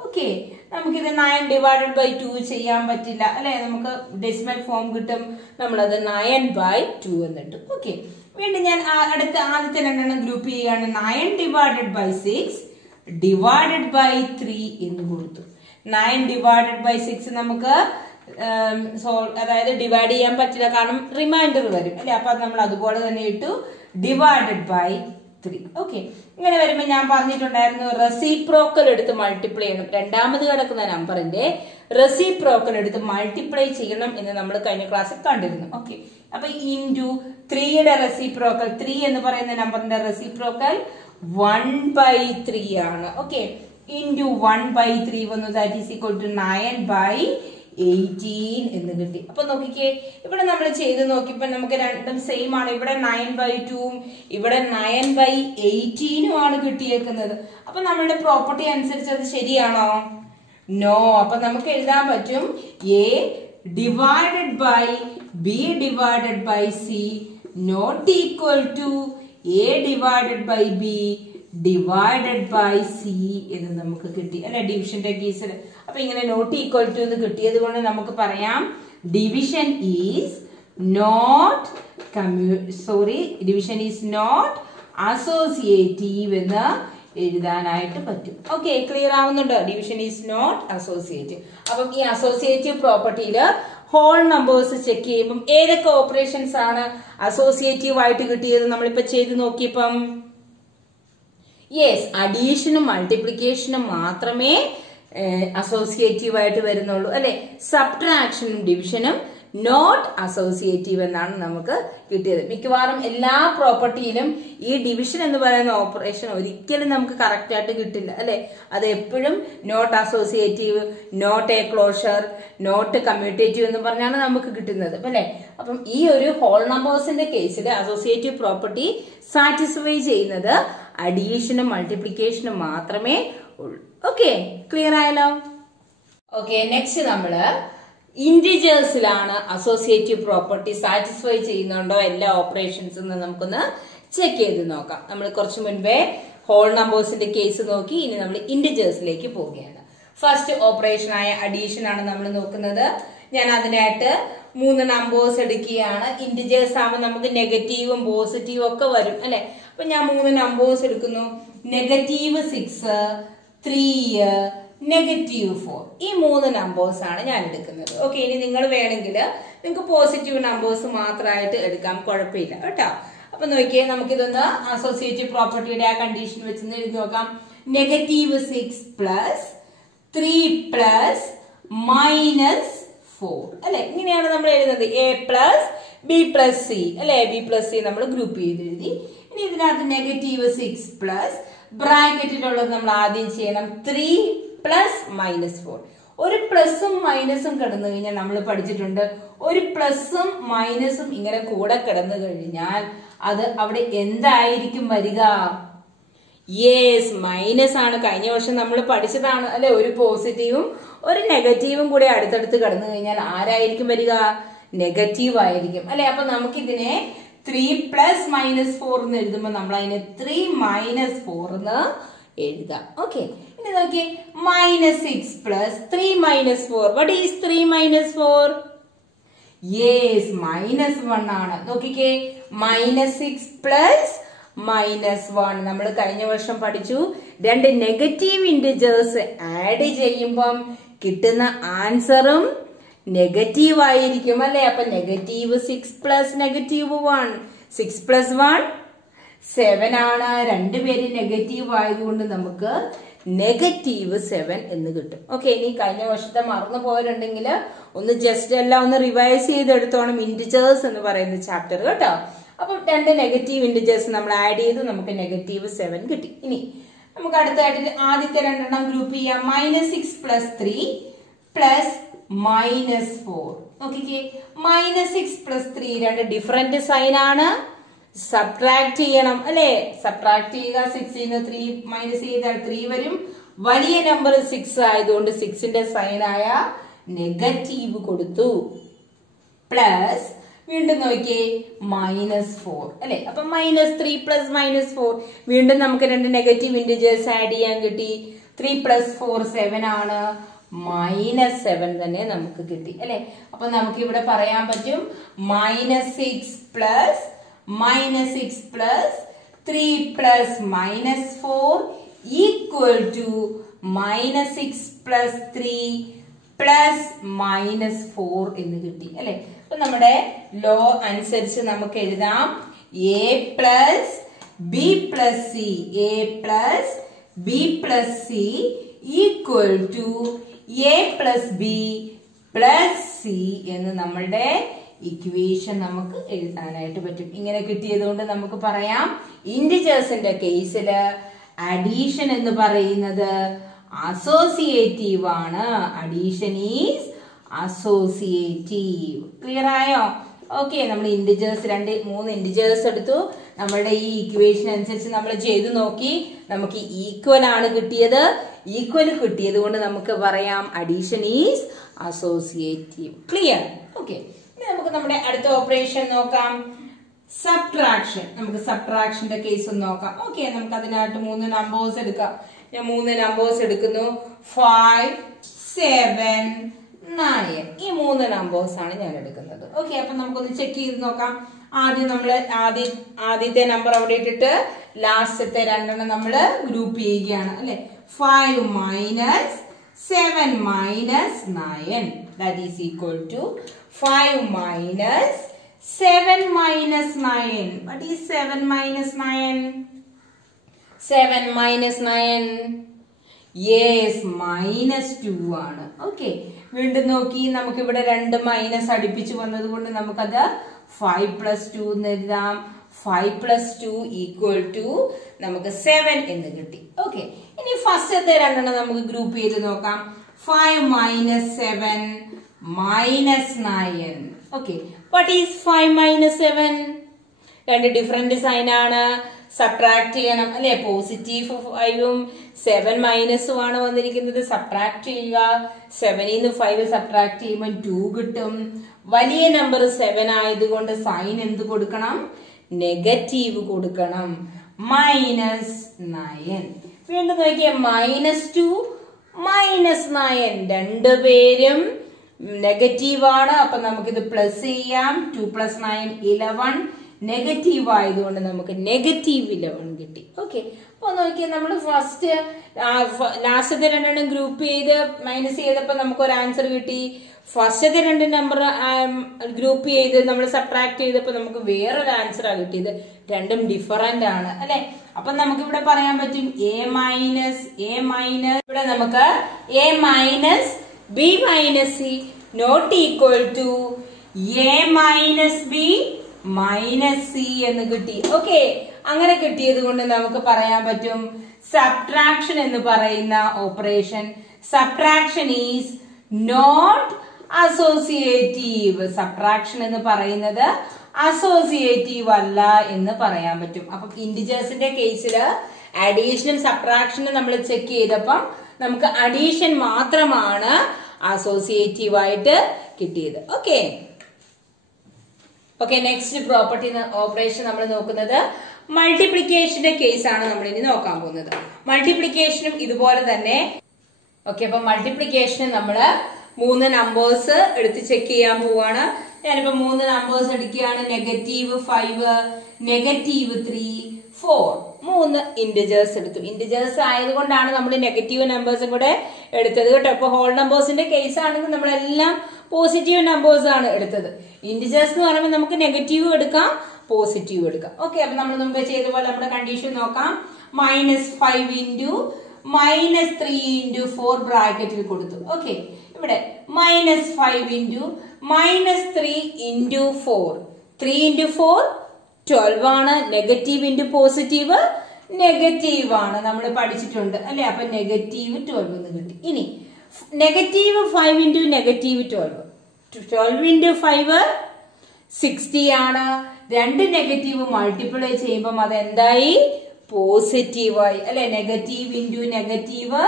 Okay, നമുക്കിത് 9 ഡിവൈഡഡ് ബൈ 2 ചെയ്യാൻ പറ്റില്ല അല്ലെ. നമുക്ക് ഡെസിമൽ ഫോം കിട്ടും. നമ്മളത് 9 by 2 എന്നിട്ടു. ഓക്കെ, വീണ്ടും ഞാൻ ആദ്യത്തെ രണ്ടെണ്ണം ഗ്രൂപ്പ് ചെയ്യുകയാണ്. 9 ഡിവൈഡഡ് ബൈ 6 ഡിവൈഡഡ് ബൈ 3 എന്ന് കൊടുത്തു. 9 ഡിവൈഡഡ് ബൈ 6 നമുക്ക് അതായത് ഡിവൈഡ് ചെയ്യാൻ പറ്റില്ല, കാരണം റിമൈൻഡർ വരും അല്ലെ. അപ്പൊ നമ്മൾ അതുപോലെ തന്നെ ഇട്ടു, ഡിവൈഡഡ് ബൈ 3. ഓക്കെ, ഇങ്ങനെ വരുമ്പോൾ ഞാൻ പറഞ്ഞിട്ടുണ്ടായിരുന്നു റെസിപ്രോക്കൽ എടുത്ത് മൾട്ടിപ്ലൈ ചെയ്യണം. രണ്ടാമത് കിടക്കുന്ന നമ്പറിന്റെ റെസിപ്രോക്കൽ എടുത്ത് മൾട്ടിപ്ലൈ ചെയ്യണം എന്ന് നമ്മൾ കഴിഞ്ഞ ക്ലാസ്സിൽ കണ്ടിരുന്നു. ഓക്കെ, അപ്പൊ ഇൻറ്റു 3യുടെ റെസിപ്രോക്കൽ, 3 എന്ന് പറയുന്ന നമ്പറിന്റെ റെസിപ്രോക്കൽ 1/3 ആണ്. ഓക്കെ, ഇൻറ്റു 1/3 വന്നു. ദാറ്റ് ഈസ് ഈക്വൽ ടു 9/18 എന്ന് കിട്ടി. അപ്പൊ നോക്കിക്കേ, ഇവിടെ നമ്മൾ ചെയ്ത് നോക്കിയപ്പോ നമുക്ക് രണ്ടും സെയിം ആണ്. ഇവിടെ 9/2ഉം ഇവിടെ 9/18 ആണ് കിട്ടിയേക്കുന്നത്. അപ്പൊ നമ്മളുടെ പ്രോപ്പർട്ടി അനുസരിച്ച് അത് ശരിയാണോ? നോ. അപ്പൊ നമുക്ക് എഴുതാൻ പറ്റും A divided by B divided by C not equal to A divided by B divided by C എന്ന് നമുക്ക് കിട്ടി അല്ലെ, ഡിവിഷന്റെ കേസിൽ. അപ്പൊ ഇങ്ങനെ നോട്ട് ഈക്വൽ ടു എന്ന് കിട്ടിയത് കൊണ്ട് നമുക്ക് പറയാം division is not division is not associative എന്ന് എഴുതാനായിട്ട് പറ്റും. ഓക്കെ, ക്ലിയർ ആവുന്നുണ്ടോ? Division is not associative. അപ്പം ഈ അസോസിയേറ്റീവ് പ്രോപ്പർട്ടിയിൽ ഹോൾ നമ്പേഴ്സ് ചെക്ക് ചെയ്യുമ്പോൾ ഏതൊക്കെ ഓപ്പറേഷൻസ് ആണ് അസോസിയേറ്റീവ് ആയിട്ട് കിട്ടിയത് നമ്മളിപ്പോ ചെയ്ത് നോക്കിയപ്പം? യെസ്, അഡീഷനും മൾട്ടിപ്ലിക്കേഷനും മാത്രമേ അസോസിയേറ്റീവ് ആയിട്ട് വരുന്നുള്ളൂ അല്ലെ. സബ്ട്രാക്ഷനും ഡിവിഷനും നോട്ട് അസോസിയേറ്റീവ് എന്നാണ് നമുക്ക് കിട്ടിയത്. മിക്കവാറും എല്ലാ പ്രോപ്പർട്ടിയിലും ഈ ഡിവിഷൻ എന്ന് പറയുന്ന ഓപ്പറേഷൻ ഒരിക്കലും നമുക്ക് കറക്റ്റ് ആയിട്ട് കിട്ടില്ല അല്ലെ. അത് എപ്പോഴും not associative, not a closure, not commutative എന്ന് പറഞ്ഞാണ് നമുക്ക് കിട്ടുന്നത് അല്ലെ. അപ്പം ഈ ഒരു ഹോൾ നമ്പേഴ്സിന്റെ കേസിൽ അസോസിയേറ്റീവ് പ്രോപ്പർട്ടി സാറ്റിസ്ഫൈ ചെയ്യുന്നത് അഡീഷനും മൾട്ടിപ്ലിക്കേഷനും മാത്രമേ ഉള്ളൂ. ഓക്കെ, ക്ലിയർ ആയല്ലോ. ഓക്കെ, നെക്സ്റ്റ് നമ്മള് ഇന്റിജേഴ്സിലാണ് അസോസിയേറ്റീവ് പ്രോപ്പർട്ടി സാറ്റിസ്ഫൈ ചെയ്യുന്നുണ്ടോ എല്ലാ ഓപ്പറേഷൻസ് എന്ന് നമുക്കൊന്ന് ചെക്ക് ചെയ്ത് നോക്കാം. നമ്മൾ കുറച്ചു മുൻപേ ഹോൾ നമ്പേഴ്സിന്റെ കേസ് നോക്കി, ഇനി നമ്മൾ ഇന്റിജേഴ്സിലേക്ക് പോവുകയാണ്. ഫസ്റ്റ് ഓപ്പറേഷൻ ആയ അഡീഷൻ ആണ് നമ്മൾ നോക്കുന്നത്. ഞാൻ അതിനായിട്ട് 3 നമ്പേഴ്സ് എടുക്കുകയാണ്. ഇന്റിജേഴ്സ് ആവുമ്പോൾ നമുക്ക് നെഗറ്റീവും പോസിറ്റീവും ഒക്കെ വരും അല്ലെ. അപ്പൊ ഞാൻ 3 നമ്പേഴ്സ് എടുക്കുന്നു. -6, 3, -4. ഈ 3 നമ്പേഴ്സ് ആണ് ഞാൻ എടുക്കുന്നത്. ഓക്കെ, ഇനി നിങ്ങൾ വേണമെങ്കിൽ നിങ്ങൾക്ക് പോസിറ്റീവ് നമ്പേഴ്സ് മാത്രമായിട്ട് എടുക്കാം, കുഴപ്പമില്ല കേട്ടോ. അപ്പൊ നോക്കിയേ, നമുക്കിതൊന്ന് അസോസിയേറ്റീവ് പ്രോപ്പർട്ടിയുടെ ആ കണ്ടീഷൻ വെച്ച് എഴുതി നോക്കാം. -6 + 3 + -4 അല്ലെ. ഇങ്ങനെയാണ് നമ്മൾ എഴുതുന്നത്. A + B + C അല്ലെ. B + C നമ്മൾ ഗ്രൂപ്പ് ചെയ്ത് എഴുതി. ഇനി ഇതിനകത്ത് -6 ബ്രാക്കറ്റിലുള്ളത് നമ്മൾ ആദ്യം ചെയ്യണം 3 + -4. ഒരു പ്ലസും മൈനസും കിടന്നു കഴിഞ്ഞാൽ നമ്മൾ പഠിച്ചിട്ടുണ്ട്, ഒരു പ്ലസും മൈനസും ഇങ്ങനെ കൂടെ കിടന്നു കഴിഞ്ഞാൽ അത് അവിടെ എന്തായിരിക്കും വരിക? യെസ്, മൈനസ് ആണ്. കഴിഞ്ഞ വർഷം നമ്മൾ പഠിച്ചതാണ് അല്ലെ. ഒരു പോസിറ്റീവും ഒരു നെഗറ്റീവും കൂടി അടുത്തടുത്ത് കടന്നു കഴിഞ്ഞാൽ ആരായിരിക്കും വരിക? നെഗറ്റീവ് ആയിരിക്കും അല്ലെ. അപ്പൊ നമുക്കിതിനെ 3 പ്ലസ് മൈനസ് 4 എന്ന് എഴുതുമ്പോൾ നമ്മൾ അതിനെ 3 മൈനസ് 4 എന്ന് എഴുതാം. ഓക്കെ, ഇനി നോക്കിയേ, -6 plus 3 minus 4. What is 3 minus 4? Yes, -1 ആണ്. നോക്കിക്കേ, -6 പ്ലസ് -1. നമ്മൾ കഴിഞ്ഞ വർഷം പഠിച്ചു, രണ്ട് നെഗറ്റീവ് ഇന്റിജേഴ്സ് ആഡ് ചെയ്യുമ്പം കിട്ടുന്ന ആൻസറും നെഗറ്റീവ് ആയിരിക്കും അല്ലെ. അപ്പൊ -6 പ്ലസ് -1, 6 പ്ലസ് 1 7 ആണ്. രണ്ടുപേരും നെഗറ്റീവ് ആയതുകൊണ്ട് നമുക്ക് -7 എന്ന് കിട്ടും. ഓക്കെ, ഇനി കഴിഞ്ഞ വർഷത്തെ മറന്നു പോയിട്ടുണ്ടെങ്കിൽ ഒന്ന് ജസ്റ്റ് എല്ലാം ഒന്ന് റിവൈസ് ചെയ്തെടുത്തോണം, ഇന്റിജേഴ്സ് എന്ന് പറയുന്ന ചാപ്റ്റർ കേട്ടോ. അപ്പൊ രണ്ട് നെഗറ്റീവ് ഇന്റിജേഴ്സ് നമ്മൾ ആഡ് ചെയ്തു, നമുക്ക് -7 കിട്ടി. ഇനി നമുക്ക് അടുത്തായിട്ട് ആദ്യത്തെ രണ്ടെണ്ണം ഗ്രൂപ്പ് ചെയ്യാം. -6 പ്ലസ് 3 പ്ലസ് -4. നോക്കിക്കേ, -6 പ്ലസ് 3 രണ്ട് ഡിഫറെന്റ് സൈൻ ആണ്. സബ്ട്രാക്ട് ചെയ്യണം അല്ലെ. സബ്ട്രാക്ട് ചെയ്യുക. 6 ന്ന് 3 മൈനസ് ചെയ്താൽ 3 വരും. വലിയ നമ്പർ 6 ആയതുകൊണ്ട് 6ന്റെ സൈനായ നെഗറ്റീവ് കൊടുത്തു. പ്ലസ് വീണ്ടും നോക്കിയേ, -4 അല്ലെ. അപ്പൊ -3 പ്ലസ് -4 വീണ്ടും നമുക്ക് രണ്ട് നെഗറ്റീവ് ഇന്റിജേഴ്സ് ആഡ് ചെയ്യാൻ കിട്ടി. 3 പ്ലസ് 4 7 ആണ്. -7 തന്നെ നമുക്ക് കിട്ടി അല്ലെ. അപ്പൊ നമുക്ക് ഇവിടെ പറയാൻ പറ്റും -6 plus 3 plus -4 equal to -6 plus 3 plus -4 എന്ന് കിട്ടി അല്ലെ. അപ്പൊ നമ്മുടെ ലോ അനുസരിച്ച് നമുക്ക് എഴുതാം a plus B plus C, a plus B plus C equal to a plus B plus C എന്ന് നമ്മളുടെ ഇക്വേഷൻ നമുക്ക് എഴുതാനായിട്ട് പറ്റും. ഇങ്ങനെ കിട്ടിയത് കൊണ്ട് നമുക്ക് പറയാം ഇന്റിജേഴ്സിന്റെ കേസില് അഡീഷൻ എന്ന് പറയുന്നത് അസോസിയേറ്റീവ് ആണ്. Addition is associative. ക്ലിയർ ആയോ? ഓക്കെ, നമ്മൾ ഇന്റിജേഴ്സ് 3 ഇന്റിജേഴ്സ് എടുത്തു. നമ്മളുടെ ഈ ഇക്വേഷൻ അനുസരിച്ച് നമ്മൾ ചെയ്തു നോക്കി. നമുക്ക് ഈക്വൽ ആണ് കിട്ടിയത്. ഈക്വൽ കിട്ടിയത് കൊണ്ട് നമുക്ക് പറയാം addition is associative. Clear? Okay, ഇനി നമുക്ക് നമ്മുടെ അടുത്ത ഓപ്പറേഷൻ നോക്കാം, സബ്ട്രാക്ഷൻ. നമുക്ക് സബ്ട്രാക്ഷന്റെ കേസ് ഒന്ന് നോക്കാം. ഓക്കെ, നമുക്ക് അതിനായിട്ട് 3 നമ്പേഴ്സ് എടുക്കാം. ഞാൻ 3 നമ്പേഴ്സ് എടുക്കുന്നു. 5, 7, 9. ഈ 3 നമ്പേഴ്സ് ആണ് ഞാൻ എടുക്കുന്നത്. ഓക്കെ, അപ്പൊ നമുക്കൊന്ന് ചെക്ക് ചെയ്ത് നോക്കാം. ആദ്യം നമ്മള് ആദ്യത്തെ നമ്പർ അവിടെ ഇട്ടിട്ട് ലാസ്റ്റത്തെ രണ്ടെണ്ണം നമ്മള് ഗ്രൂപ്പ് ചെയ്യുകയാണ് അല്ലെ. 5 minus 7 minus 9 that is equal to 5 minus 7 minus 9. What is 7 minus 9? 7 minus 9. Yes, minus 2 ആണ്. ഓക്കെ, വീണ്ടും നോക്കി, നമുക്ക് ഇവിടെ 2 മൈനസ് അടുപ്പിച്ച് വന്നത് കൊണ്ട് നമുക്കത് 5 പ്ലസ് 2 എന്ന് എഴുതാം. 5 പ്ലസ് 2 ഈക്വൽ ടു നമുക്ക് 7 എന്ന് കിട്ടി. ഓക്കെ, ഇനി ഫസ്റ്റത്തെ രണ്ടെണ്ണം നമുക്ക് ഗ്രൂപ്പ് ചെയ്ത് നോക്കാം. 5 minus 7 minus 9. Okay, what is 5 minus 7? രണ്ട് ഡിഫറെന്റ് സൈൻ ആണ്. സബ്ട്രാക്ട് ചെയ്യണം അല്ലെ. പോസിറ്റീവ് 5ഉം 7 മൈനസും ആണ് വന്നിരിക്കുന്നത്. സബ്ട്രാക്ട് ചെയ്യുക. 7ന്ന് 5 സബ്ട്രാക്ട് ചെയ്യുമ്പോൾ 2 കിട്ടും. വലിയ നമ്പർ 7 ആയതുകൊണ്ട് സൈൻ എന്ത് കൊടുക്കണം? നെഗറ്റീവ് കൊടുക്കണം. -9. വീണ്ടും നോക്കിയേ, -2 -9 രണ്ടുപേരും നെഗറ്റീവ് ആണ്. അപ്പൊ നമുക്കിത് പ്ലസ് ചെയ്യാം. 2 പ്ലസ് 9 11. നെഗറ്റീവ് ആയതുകൊണ്ട് നമുക്ക് -11 കിട്ടി. ഓക്കെ, അപ്പൊ നോക്കിയാൽ നമ്മൾ ഫസ്റ്റ് ലാസ്റ്റത്തെ രണ്ടെണ്ണം ഗ്രൂപ്പ് ചെയ്ത് മൈനസ് ചെയ്തപ്പോ നമുക്ക് ഒരു ആൻസർ കിട്ടി. ഫസ്റ്റത്തെ 2 നമ്പർ ഗ്രൂപ്പ് ചെയ്ത് നമ്മൾ സബ്ട്രാക്ട് ചെയ്തപ്പോ നമുക്ക് വേറൊരു ആൻസർ ആണ് കിട്ടിയത്. രണ്ടും ഡിഫറന്റ് ആണ് അല്ലെ. അപ്പൊ നമുക്ക് ഇവിടെ പറയാൻ പറ്റും a മൈനസ് ഇവിടെ നമുക്ക് a minus b minus c not equal to a minus b minus C എന്ന് കിട്ടി. ഓക്കെ, അങ്ങനെ കിട്ടിയത് കൊണ്ട് നമുക്ക് പറയാൻ പറ്റും സബ്ട്രാക്ഷൻ എന്ന് പറയുന്ന operation, subtraction is not associative. Subtraction എന്ന് പറയുന്നത് അസോസിയേറ്റീവ് അല്ല എന്ന് പറയാൻ പറ്റും. അപ്പൊ ഇന്റിജേഴ്സിന്റെ കേസില് അഡീഷനും സബ്ട്രാക്ഷനും നമ്മൾ ചെക്ക് ചെയ്തപ്പം നമുക്ക് അഡീഷൻ മാത്രമാണ് അസോസിയേറ്റീവ് ആയിട്ട് കിട്ടിയത്. Okay okay next property operation നമ്മൾ നോക്കുന്നത് മൾട്ടിപ്ലിക്കേഷന്റെ കേസാണ് നമ്മൾ ഇനി നോക്കാൻ പോകുന്നത്. മൾട്ടിപ്ലിക്കേഷനും ഇതുപോലെ തന്നെ. ഓക്കെ അപ്പൊ മൾട്ടിപ്ലിക്കേഷന് നമ്മള് 3 നമ്പേഴ്സ് എടുത്ത് ചെക്ക് ചെയ്യാൻ പോവാണ്. ഞാനിപ്പോ 3 നമ്പേഴ്സ് എടുക്കുകയാണ്. -5, -3, 4 3 ഇന്റിജേഴ്സ് എടുത്തു. ഇന്റിജേഴ്സ് ആയതുകൊണ്ടാണ് നമ്മൾ നെഗറ്റീവ് നമ്പേഴ്സും കൂടെ എടുത്തത് കേട്ടോ. ഇപ്പൊ ഹോൾ നമ്പേഴ്സിന്റെ കേസ് ആണെങ്കിൽ നമ്മളെല്ലാം പോസിറ്റീവ് നമ്പേഴ്സ് ആണ് എടുത്തത്. ഇന്റിജേഴ്സ് എന്ന് പറയുമ്പോൾ നമുക്ക് നെഗറ്റീവ് എടുക്കാം, പോസിറ്റീവ് എടുക്കാം. ഓക്കെ അപ്പൊ നമ്മൾ മുമ്പ് ചെയ്ത പോലെ നമ്മുടെ കണ്ടീഷൻ നോക്കാം. -5 ഇൻറ്റു -3 ഇൻറ്റു 4 ബ്രാക്കറ്റിൽ കൊടുത്തു. ഓക്കെ ഇവിടെ -5 ഇൻറ്റു -3 ഇൻറ്റു 4 3 ഇൻറ്റു 4 12 ആണ്. നെഗറ്റീവ് ഇൻറ്റു പോസിറ്റീവ് നെഗറ്റീവ് ആണ്, നമ്മൾ പഠിച്ചിട്ടുണ്ട് അല്ലെ. അപ്പൊ -12 എന്ന് കിട്ടി. ഇനി -5 ഇൻറ്റു -12 12 ഇൻറ്റു 5 60 ആണ്. 2 നെഗറ്റീവ് മൾട്ടിപ്ലൈ ചെയ്യുമ്പോൾ അത് എന്തായി? പോസിറ്റീവ് ആയി അല്ലെ. നെഗറ്റീവ് ഇൻറ്റു നെഗറ്റീവ്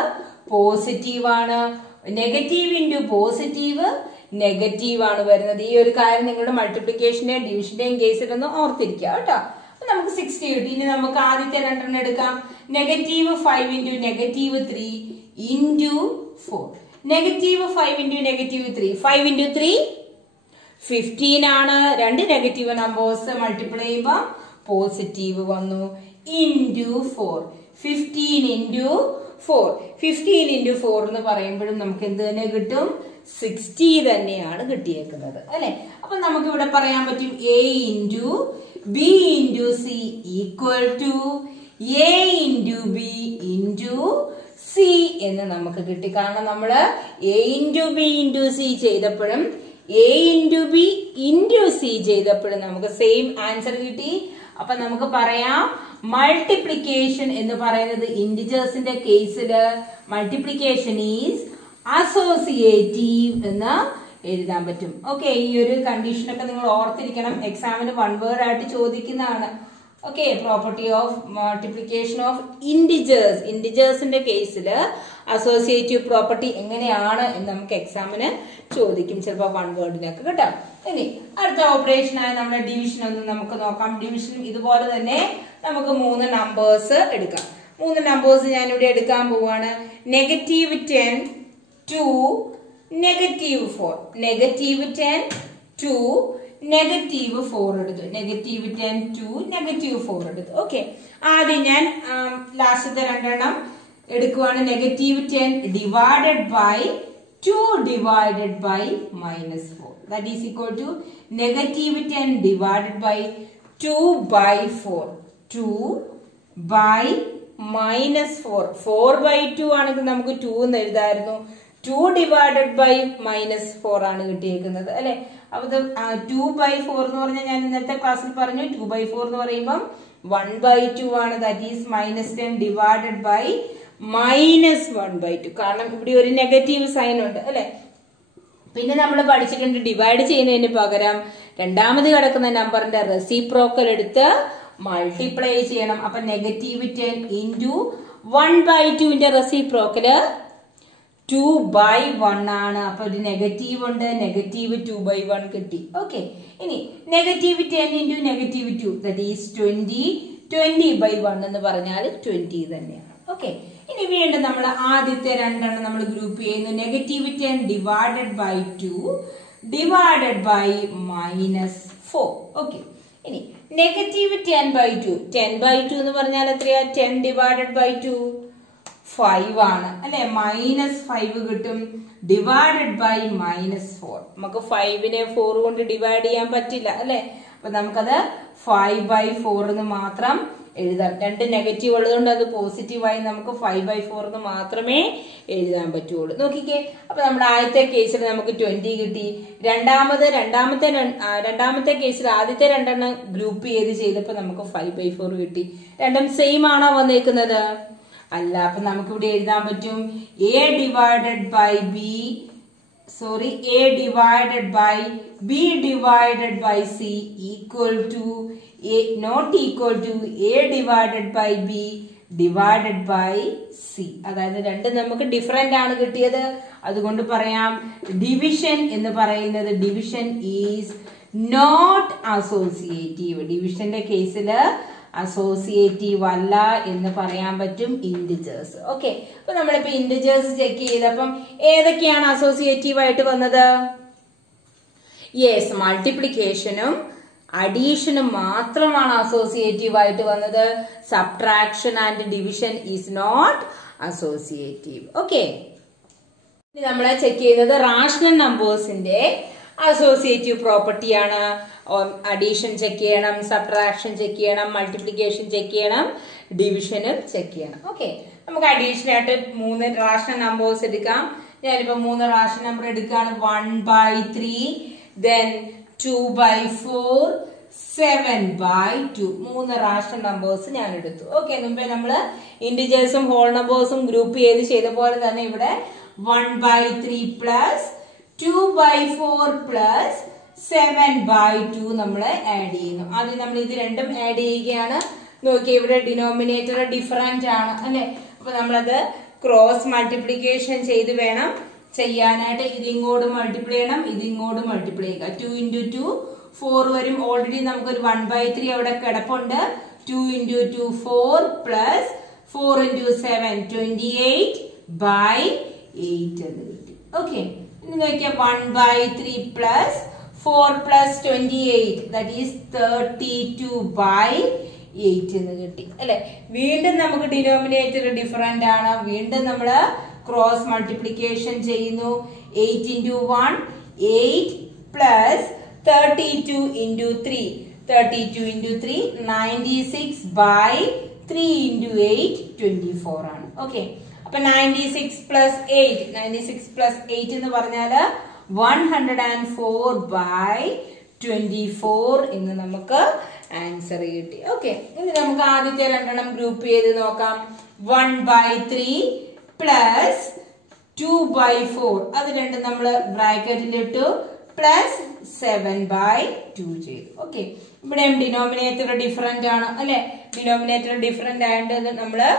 പോസിറ്റീവ് ആണ്. നെഗറ്റീവ് ഇൻറ്റു പോസിറ്റീവ് നെഗറ്റീവ് ആണ് വരുന്നത്. ഈ ഒരു കാര്യം നിങ്ങളുടെ മൾട്ടിപ്ലിക്കേഷന്റെയും ഡിവിഷന്റെയും കേസിലൊന്ന് ഓർത്തിരിക്കുക കേട്ടോ. നമുക്ക് 60 കിട്ടി. ഇനി നമുക്ക് ആദ്യത്തെ 2 എടുക്കാം. -5 ഇൻറ്റു -3 ഇൻറ്റു 4 -5 ഇൻറ്റു -3 5 ഇൻറ്റു 3 15 ആണ്. 2 നെഗറ്റീവ് നമ്പേഴ്സ് മൾട്ടിപ്ലൈ ചെയ്യുമ്പോൾ പോസിറ്റീവ് വന്നു. ഇൻറ്റു 4 15 ഇൻറ്റു 4 15 ഇൻറ്റു 4 എന്ന് പറയുമ്പോഴും നമുക്ക് എന്ത് തന്നെ കിട്ടും? 60 തന്നെയാണ് കിട്ടിയേക്കുന്നത് അല്ലെ. അപ്പൊ നമുക്ക് ഇവിടെ പറയാൻ പറ്റും A into B into C equal to A into B into C എന്ന് നമുക്ക് കിട്ടി. കാരണം നമ്മള് A into B into C ചെയ്തപ്പോഴും A into B into C ചെയ്തപ്പോഴും നമുക്ക് സെയിം ആൻസർ കിട്ടി. അപ്പൊ നമുക്ക് പറയാം മൾട്ടിപ്ലിക്കേഷൻ എന്ന് പറയുന്നത് ഇന്റിജേഴ്സിന്റെ കേസില് മൾട്ടിപ്ലിക്കേഷൻ ഈസ് അസോസിയേറ്റീവ് എന്ന് എഴുതാൻ പറ്റും. ഓക്കെ ഈ ഒരു കണ്ടീഷനൊക്കെ നിങ്ങൾ ഓർത്തിരിക്കണം. എക്സാമിന് 1 വേർഡ് ആയിട്ട് ചോദിക്കുന്നതാണ്. Okay property of multiplication of integers. ഇന്റിജേഴ്സിന്റെ കേസിൽ അസോസിയേറ്റീവ് പ്രോപ്പർട്ടി എങ്ങനെയാണ് എന്ന് നമുക്ക് എക്സാമിന് ചോദിക്കും, ചിലപ്പോൾ 1 വേർഡിനൊക്കെ കേട്ടോ. ഇനി അടുത്ത ഓപ്പറേഷനായ നമ്മുടെ ഡിവിഷൻ ഒന്ന് നമുക്ക് നോക്കാം. ഡിവിഷൻ ഇതുപോലെ തന്നെ നമുക്ക് 3 നമ്പേഴ്സ് എടുക്കാം. 3 നമ്പേഴ്സ് ഞാൻ ഇവിടെ എടുക്കാൻ പോവാണ്. -10 to -4 -10 to -4 എടുത്തു. -10 to -4 എടുത്തു. ഓക്കെ ആദ്യം ഞാൻ ലാസ്റ്റത്തെ 2 എടുക്കുവാണ്. -10 divided by 2 divided by -4 that is equal to -10 divided by 2 by 4 2 by -4 4 by 2 ആണെങ്കിൽ നമുക്ക് 2 എന്ന് എഴുതായിരുന്നു. 2 ഡിവൈഡഡ് ബൈ -4 ആണ് കിട്ടിയേക്കുന്നത് അല്ലെ. അപ്പൊ 2 by 4 എന്ന് പറഞ്ഞാൽ ഞാൻ ഇന്നത്തെ ക്ലാസ്സിൽ പറഞ്ഞു 2 by 4 എന്ന് പറയുമ്പോൾ 1 by 2 ആണ്. That is -10 divided by -1 by 2. കാരണം ഇവിടെ ഒരു നെഗറ്റീവ് സൈൻ ഉണ്ട് അല്ലെ. പിന്നെ നമ്മൾ പഠിച്ചിട്ടുണ്ട് ഡിവൈഡ് ചെയ്യുന്നതിന് പകരം രണ്ടാമത് കിടക്കുന്ന നമ്പറിന്റെ റെസിപ്രോക്കൽ എടുത്ത് മൾട്ടിപ്ലൈ ചെയ്യണം. അപ്പൊ -10 ഇൻറ്റു 1 by 2 റെസിപ്രോക്കല് 2 by 1 ആണ്. അപ്പൊ ഒരു നെഗറ്റീവ് ഉണ്ട്. -2 by 1 കിട്ടി. ഓക്കെ ഇനി -10 ഇൻറ്റു -2 ദാറ്റ് ഈസ് 20 by 1 എന്ന് പറഞ്ഞാൽ 20 തന്നെയാണ്. ഓക്കെ ഇനി വീണ്ടും നമ്മൾ ആദ്യത്തെ 2 നമ്മൾ ഗ്രൂപ്പ് ചെയ്യുന്നു. -10 divided by 2 divided by -4. Okay ഇനി -10 by 2 10 by 2 എന്ന് പറഞ്ഞാൽ എത്രയാ? 10 ഡിവൈഡഡ് ബൈ 2 5 ആണ് അല്ലെ. -5 കിട്ടും. ഡിവൈഡഡ് ബൈ -4 നമുക്ക് 5നെ 4 കൊണ്ട് ഡിവൈഡ് ചെയ്യാൻ പറ്റില്ല അല്ലെ. അപ്പൊ നമുക്കത് 5 by 4 എന്ന് മാത്രം എഴുതാം. 2 നെഗറ്റീവ് ഉള്ളതുകൊണ്ട് അത് പോസിറ്റീവായി നമുക്ക് 5 by 4 എന്ന് മാത്രമേ എഴുതാൻ പറ്റുള്ളൂ. നോക്കിക്കേ അപ്പൊ നമ്മുടെ ആദ്യത്തെ കേസിൽ നമുക്ക് 20 കിട്ടി. രണ്ടാമത്തെ കേസിൽ ആദ്യത്തെ 2 ഗ്രൂപ്പ് ചെയ്തപ്പോ നമുക്ക് 5 by 4 കിട്ടി. രണ്ടും സെയിം ആണോ വന്നേക്കുന്നത്? അല്ല. അപ്പൊ നമുക്ക് ഇവിടെ എഴുതാൻ പറ്റും A divided by B A divided by B divided by C equal to A not equal to A divided by B divided by C. അതായത് രണ്ടും നമുക്ക് ഡിഫറെന്റ് ആണ് കിട്ടിയത്. അതുകൊണ്ട് പറയാം ഡിവിഷൻ എന്ന് പറയുന്നത് ഡിവിഷൻ ഈസ് നോട്ട് അസോസിയേറ്റീവ്. ഡിവിഷന്റെ കേസില് അസോസിയേറ്റീവ് അല്ല എന്ന് പറയാൻ പറ്റും ഇന്റിജേഴ്സ്. ഓക്കെ, അപ്പൊ നമ്മളിപ്പോ ഇന്റിജേഴ്സ് ചെക്ക് ചെയ്തപ്പം ഏതൊക്കെയാണ് അസോസിയേറ്റീവ് ആയിട്ട് വന്നത്? യെസ്, മൾട്ടിപ്ലിക്കേഷനും അഡീഷനും മാത്രമാണ് അസോസിയേറ്റീവ് ആയിട്ട് വന്നത്. Subtraction and division is not associative. Okay, ഇനി നമ്മൾ ചെക്ക് ചെയ്യുന്നത് റാഷണൽ നമ്പേഴ്സിന്റെ അസോസിയേറ്റീവ് പ്രോപ്പർട്ടിയാണ്. അഡീഷൻ ചെക്ക് ചെയ്യണം, സബ്ട്രാക്ഷൻ ചെക്ക് ചെയ്യണം, മൾട്ടിപ്ലിക്കേഷൻ ചെക്ക് ചെയ്യണം, ഡിവിഷനും ചെക്ക് ചെയ്യണം. ഓക്കെ, നമുക്ക് അഡീഷൻ ആയിട്ട് 3 റാഷണൽ നമ്പേഴ്സ് എടുക്കാം. ഞാനിപ്പോ 3 റാഷണൽ നമ്പർ എടുക്കുകയാണ്. 1/3, then 2/4, 7/2. 3 റാഷണൽ നമ്പേഴ്സ് ഞാൻ എടുത്തു. ഓക്കെ, മുമ്പേ നമ്മള് ഇന്റിജേഴ്സും ഹോൾ നമ്പേഴ്സും ഗ്രൂപ്പ് ചെയ്ത പോലെ തന്നെ ഇവിടെ 1/3 പ്ലസ് 2/4 പ്ലസ് 7/2 നമ്മൾ ആഡ് ചെയ്യുന്നു. ആദ്യം നമ്മൾ ഇത് രണ്ടും ആഡ് ചെയ്യുകയാണ്. നോക്കിയേ, ഇവിടെ ഡിനോമിനേറ്റർ ഡിഫറൻറ്റ് ആണ് അല്ലെ. അപ്പൊ നമ്മളത് ക്രോസ് മൾട്ടിപ്ലിക്കേഷൻ ചെയ്ത് വേണം ചെയ്യാനായിട്ട്. ഇതിങ്ങോട്ട് മൾട്ടിപ്ലൈ ചെയ്യണം, ഇതിങ്ങോട്ട് മൾട്ടിപ്ലൈ ചെയ്യുക. 2 × 2 4 വരും. ഓൾറെഡി നമുക്കൊരു 1/3 അവിടെ കിടപ്പുണ്ട്. 2 × 2 4 പ്ലസ് 4 × 7 28/8 എന്ന് കിട്ടി. ഓക്കെ, ഇനി നോക്കിയാൽ 1/3 പ്ലസ് 4 പ്ലസ് 28 ദാറ്റ് ഈസ് 32/8 എന്ന് കിട്ടി അല്ലെ. വീണ്ടും നമുക്ക് ഡിനോമിനേറ്റർ ഡിഫറെന്റ് ആണ്. വീണ്ടും നമ്മൾ ക്രോസ് മൾട്ടിപ്ലിക്കേഷൻ ചെയ്യുന്നു. 8 × 1 8 പ്ലസ് 32 × 3 32 × 3 96/3 × 8 24 ആണ്. ഓക്കെ, അപ്പൊ 96 പ്ലസ് 8 എന്ന് പറഞ്ഞാല് 104/24 എന്ന് നമുക്ക് ആൻസർ കിട്ടി. ഓക്കെ, ഇനി നമുക്ക് ആദ്യത്തെ രണ്ടെണ്ണം ഗ്രൂപ്പ് ചെയ്ത് നോക്കാം. 1/3 പ്ലസ് 2/4 അത് രണ്ടും നമ്മൾ ബ്രാക്കറ്റിലിട്ടു പ്ലസ് 7/2 ചെയ്തു. ഓക്കെ, ഇവിടെയും ഡിനോമിനേറ്റർ ഡിഫറെന്റ് ആണ് അല്ലെ. ഡിനോമിനേറ്റർ ഡിഫറെന്റ് ആയതുകൊണ്ട് നമ്മള്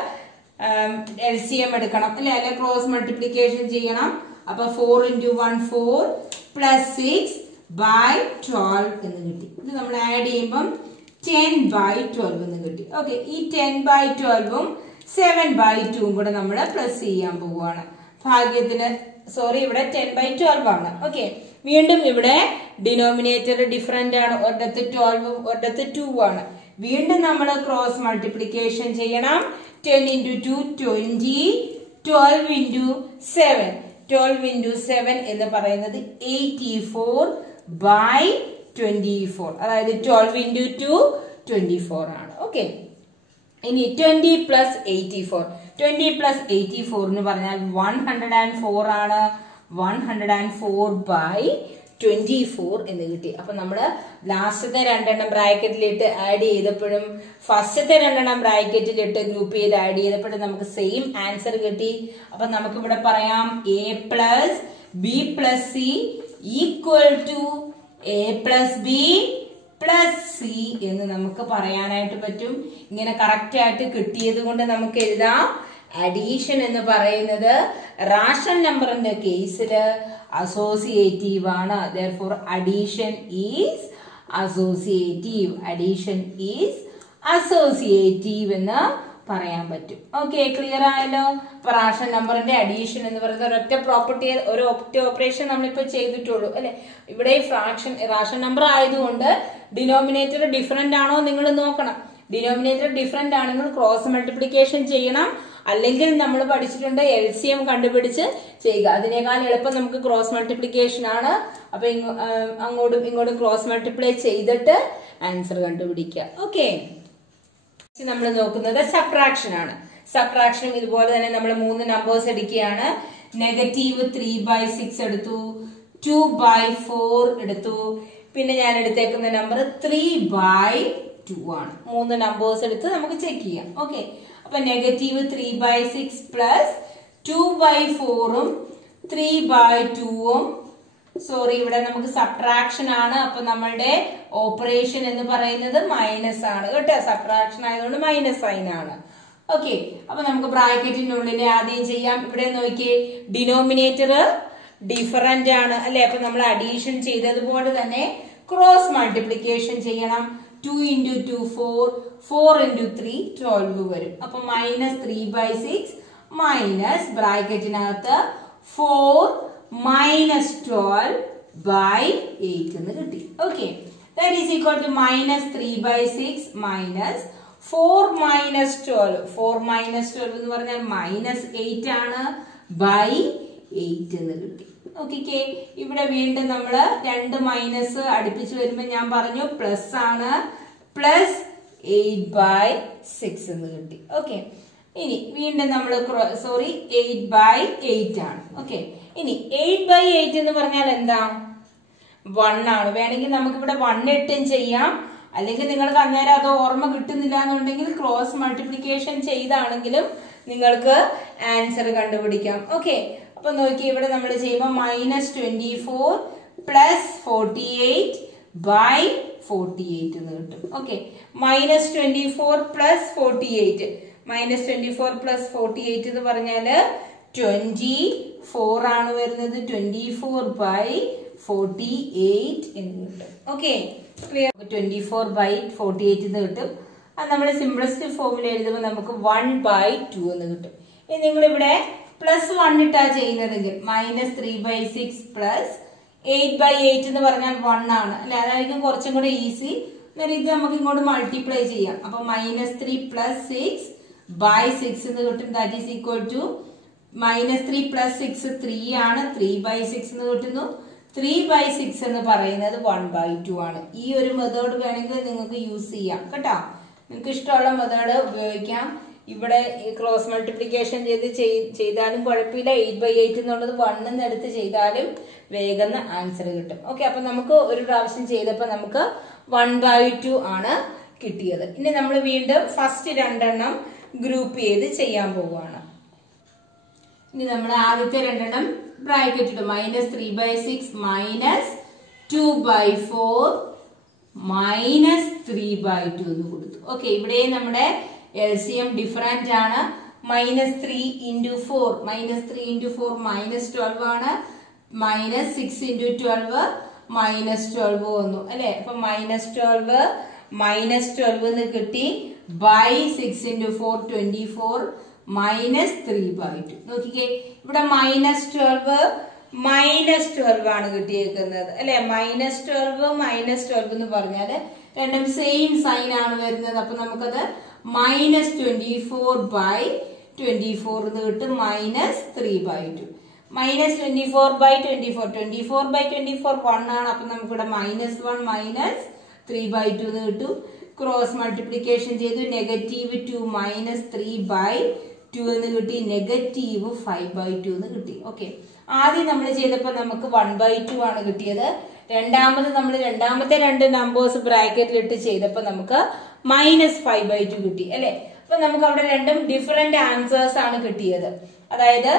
LCM എടുക്കണം അല്ലെ, അല്ലെ ക്രോസ് മൾട്ടിപ്ലിക്കേഷൻ ചെയ്യണം. അപ്പൊ 4 × 1 4 പ്ലസ് 6/12 എന്ന് കിട്ടി. ഇത് നമ്മൾ ആഡ് ചെയ്യുമ്പം 10/12 എന്ന് കിട്ടി. ഓക്കെ, ഈ 10/12ഉം 7/2ഉം കൂടെ നമ്മൾ പ്ലസ് ചെയ്യാൻ പോവുകയാണ്. ഭാഗ്യത്തിന് ഇവിടെ 10/12 ആണ്. ഓക്കെ, വീണ്ടും ഇവിടെ ഡിനോമിനേറ്റർ ഡിഫറെന്റ് ആണ്. ഒരിടത്ത് 12ഉം ഒരിടത്ത് 2 ആണ്. വീണ്ടും നമ്മൾ ക്രോസ് മൾട്ടിപ്ലിക്കേഷൻ ചെയ്യണം. 10 × 2 20, 12 × 7 12 × 7 എന്ന് പറയുന്നത് 84/24. അതായത് 12 × 2 24 ആണ്. ഓക്കെ, ഇനി 20 പ്ലസ് 84 എന്ന് പറഞ്ഞാൽ 104 ആണ്. 104/24 എന്ന് കിട്ടി. അപ്പൊ നമ്മള് ലാസ്റ്റത്തെ രണ്ടെണ്ണം ബ്രാക്കറ്റിലിട്ട് ആഡ് ചെയ്തപ്പോഴും ഫസ്റ്റത്തെ രണ്ടെണ്ണം ബ്രാക്കറ്റിലിട്ട് ഗ്രൂപ്പ് ചെയ്ത് ആഡ് ചെയ്തപ്പോഴും നമുക്ക് സെയിം ആൻസർ കിട്ടി. അപ്പൊ നമുക്ക് ഇവിടെ പറയാം A plus B plus C equal to A plus B plus C എന്ന് നമുക്ക് പറയാനായിട്ട് പറ്റും. ഇങ്ങനെ കറക്റ്റ് ആയിട്ട് കിട്ടിയത് കൊണ്ട് നമുക്ക് എഴുതാം അഡീഷൻ എന്ന് പറയുന്നത് റാഷണൽ നമ്പറിന്റെ കേസില് അസോസിയേറ്റീവ് ആണ്. therefore addition is associative. addition is associative എന്ന് പറയാൻ പറ്റും. ഓക്കെ, ക്ലിയർ ആയല്ലോ. അപ്പൊ റാഷണൽ നമ്പറിന്റെ അഡീഷൻ എന്ന് പറയുന്നത് ഒരൊറ്റ പ്രോപ്പർട്ടി, ഒരൊറ്റ ഓപ്പറേഷൻ നമ്മളിപ്പോ ചെയ്തിട്ടുള്ളൂ അല്ലെ. ഇവിടെ റാഷണൽ നമ്പർ ആയതുകൊണ്ട് ഡിനോമിനേറ്റർ ഡിഫറെന്റ് ആണോ നിങ്ങൾ നോക്കണം. ഡിനോമിനേറ്റർ ഡിഫറെന്റ് ആണെങ്കിൽ ക്രോസ് മൾട്ടിപ്ലിക്കേഷൻ ചെയ്യണം. അല്ലെങ്കിൽ നമ്മൾ പഠിച്ചിട്ടുണ്ട് LCM കണ്ടുപിടിച്ച് ചെയ്യുക. അതിനേക്കാൾ എളുപ്പം നമുക്ക് ക്രോസ് മൾട്ടിപ്ലിക്കേഷൻ ആണ്. അപ്പൊ അങ്ങോട്ടും ഇങ്ങോട്ടും ക്രോസ് മൾട്ടിപ്ലൈ ചെയ്തിട്ട് ആൻസർ കണ്ടുപിടിക്കുക. ഓക്കെ, നമ്മൾ നോക്കുന്നത് സബ്ട്രാക്ഷൻ ആണ്. സബ്ട്രാക്ഷനും ഇതുപോലെ തന്നെ നമ്മൾ 3 നമ്പേഴ്സ് എടുക്കുകയാണ്. -3/6 എടുത്തു, 2/4 എടുത്തു, പിന്നെ ഞാൻ എടുത്തേക്കുന്ന നമ്പർ 3/2 ആണ്. 3 നമ്പേഴ്സ് എടുത്ത് നമുക്ക് ചെക്ക് ചെയ്യാം. ഓക്കെ, അപ്പൊ -3/6 പ്ലസ് 2/4ഉം 3/2ഉം ഇവിടെ നമുക്ക് സബ്ട്രാക്ഷൻ ആണ്. അപ്പൊ നമ്മളുടെ ഓപ്പറേഷൻ എന്ന് പറയുന്നത് മൈനസ് ആണ് കേട്ടോ. സബ്ട്രാക്ഷൻ ആയതുകൊണ്ട് മൈനസ് സൈൻ ആണ്. ഓക്കെ, അപ്പൊ നമുക്ക് ബ്രാക്കറ്റിനുള്ളിൽ ആദ്യം ചെയ്യാം. ഇവിടെ നോക്കിയേ, ഡിനോമിനേറ്റർ ഡിഫറന്റ് ആണ് അല്ലെ. അപ്പൊ നമ്മൾ അഡീഷൻ ചെയ്തതുപോലെ തന്നെ ക്രോസ് മൾട്ടിപ്ലിക്കേഷൻ ചെയ്യണം. 2 into 2 4, 4 into 3 12 വരും. അപ്പൊ -3/6 മൈനസ് ബ്രാക്കറ്റിനകത്ത് 4 minus 12/8 എന്ന് കിട്ടി. Okay, that is equal to -3/6 minus 4 minus 12. 4 minus 12 എന്ന് പറഞ്ഞാൽ -8 ആണ് by 8 എന്ന് കിട്ടി. ഓക്കെ, ഇവിടെ വീണ്ടും നമ്മള് 2 മൈനസ് അടുപ്പിച്ച് വരുമ്പോ ഞാൻ പറഞ്ഞു പ്ലസ് ആണ്, പ്ലസ് 8/6 എന്ന് കിട്ടി. ഓക്കെ, ഇനി വീണ്ടും നമ്മൾ 8/8 ആണ്. ഓക്കെ, ഇനി 8/8 എന്ന് പറഞ്ഞാൽ എന്താ? 1 ആണ്. വേണമെങ്കിൽ നമുക്ക് ഇവിടെ 1 ഇട്ടും ചെയ്യാം, അല്ലെങ്കിൽ നിങ്ങൾക്ക് അന്നേരം അത് ഓർമ്മ കിട്ടുന്നില്ല എന്നുണ്ടെങ്കിൽ ക്രോസ് മൾട്ടിപ്ലിക്കേഷൻ ചെയ്താണെങ്കിലും നിങ്ങൾക്ക് ആൻസർ കണ്ടുപിടിക്കാം. ഓക്കെ, അപ്പൊ നോക്കി ഇവിടെ നമ്മൾ ചെയ്യുമ്പോൾ -24 പ്ലസ് 48/48 എന്ന് കിട്ടും. ഓക്കെ, -24 പ്ലസ് 48, -24 പ്ലസ് 48 എന്ന് പറഞ്ഞാല് 24 ആണ് വരുന്നത്. 24/48 എന്ന് കിട്ടും. Okay, clear? 24/48 എന്ന് കിട്ടും. അത് നമ്മുടെ സിംപ്ലസ്റ്റ് ഫോമിൽ എഴുതുമ്പോൾ നമുക്ക് 1/2 എന്ന് കിട്ടും. ഇനി നിങ്ങൾ ഇവിടെ +1 ഇട്ടാ ചെയ്യുന്നതെങ്കിൽ -3/6 പ്ലസ് 8/8 എന്ന് പറഞ്ഞാൽ 1 ആണ് അല്ലെ. അതായിരിക്കും കുറച്ചും കൂടെ ഈസി. അന്നേരം ഇത് നമുക്ക് ഇങ്ങോട്ട് മൾട്ടിപ്ലൈ ചെയ്യാം. അപ്പൊ -3 പ്ലസ് 6/6 എന്ന് കിട്ടും. That is equal to -3 plus 6 3 ആണ്, 3/6 എന്ന് കിട്ടുന്നു. 3/6 എന്ന് പറയുന്നത് 1/2 ആണ്. ഈ ഒരു മെത്തേഡ് വേണമെങ്കിൽ നിങ്ങൾക്ക് യൂസ് ചെയ്യാം കേട്ടോ. നിങ്ങൾക്ക് ഇഷ്ടമുള്ള മെത്തേഡ് ഉപയോഗിക്കാം. ഇവിടെ ക്രോസ് മൾട്ടിപ്ലിക്കേഷൻ ചെയ്താലും കുഴപ്പമില്ല. 8/8 എന്നുള്ളത് 1 എന്ന് എടുത്ത് ചെയ്താലും വേഗം ആൻസർ കിട്ടും. ഓക്കെ, അപ്പൊ നമുക്ക് ഒരു പ്രാവശ്യം ചെയ്തപ്പോൾ നമുക്ക് 1/2 ആണ് കിട്ടിയത്. ഇനി നമ്മൾ വീണ്ടും ഫസ്റ്റ് 2 ഗ്രൂപ്പ് ചെയ്ത് ചെയ്യാൻ പോവുകയാണ്. ഇനി നമ്മൾ ആദ്യത്തെ 2 ബ്രാക്കറ്റ് ഇട്ടു. -3/6 മൈനസ് 2/4 മൈനസ് 3/2 എന്ന് കൊടുത്തു. ഓക്കെ, ഇവിടെ നമ്മുടെ LCM ഡിഫറന്റ് ആണ്. -3 into 4 -12 ആണ്. -6 into 12 -12 വന്നു അല്ലെ. അപ്പൊ -12 എന്ന് കിട്ടി. by 6 into 4 24 -3/2. നോക്കിക്കേ, ഇവിടെ -12 ആണ് കിട്ടിയേക്കുന്നത് അല്ലെ. -12 എന്ന് പറഞ്ഞാല് രണ്ടും സെയിം സൈൻ ആണ് വരുന്നത്. അപ്പൊ നമുക്കത് -24/24 എന്ന് കിട്ടും. -3/2 -24/24 1 ആണ്. അപ്പൊ നമുക്കിവിടെ -1 -3/2 എന്ന് കിട്ടും. ക്രോസ് മൾട്ടിപ്ലിക്കേഷൻ ചെയ്തു. -2 -3/2 എന്ന് കിട്ടി. -5/2 എന്ന് കിട്ടി. ഓക്കെ, ആദ്യം നമ്മൾ ചെയ്തപ്പോൾ നമുക്ക് 1/2 ആണ് കിട്ടിയത്. രണ്ടാമത് നമ്മൾ രണ്ടാമത്തെ 2 നമ്പേഴ്സ് ബ്രാക്കറ്റിലിട്ട് ചെയ്തപ്പോൾ നമുക്ക് -5/2 കിട്ടി അല്ലെ. അപ്പൊ നമുക്ക് അവിടെ രണ്ടും ഡിഫറെന്റ് ആൻസേഴ്സ് ആണ് കിട്ടിയത്. അതായത്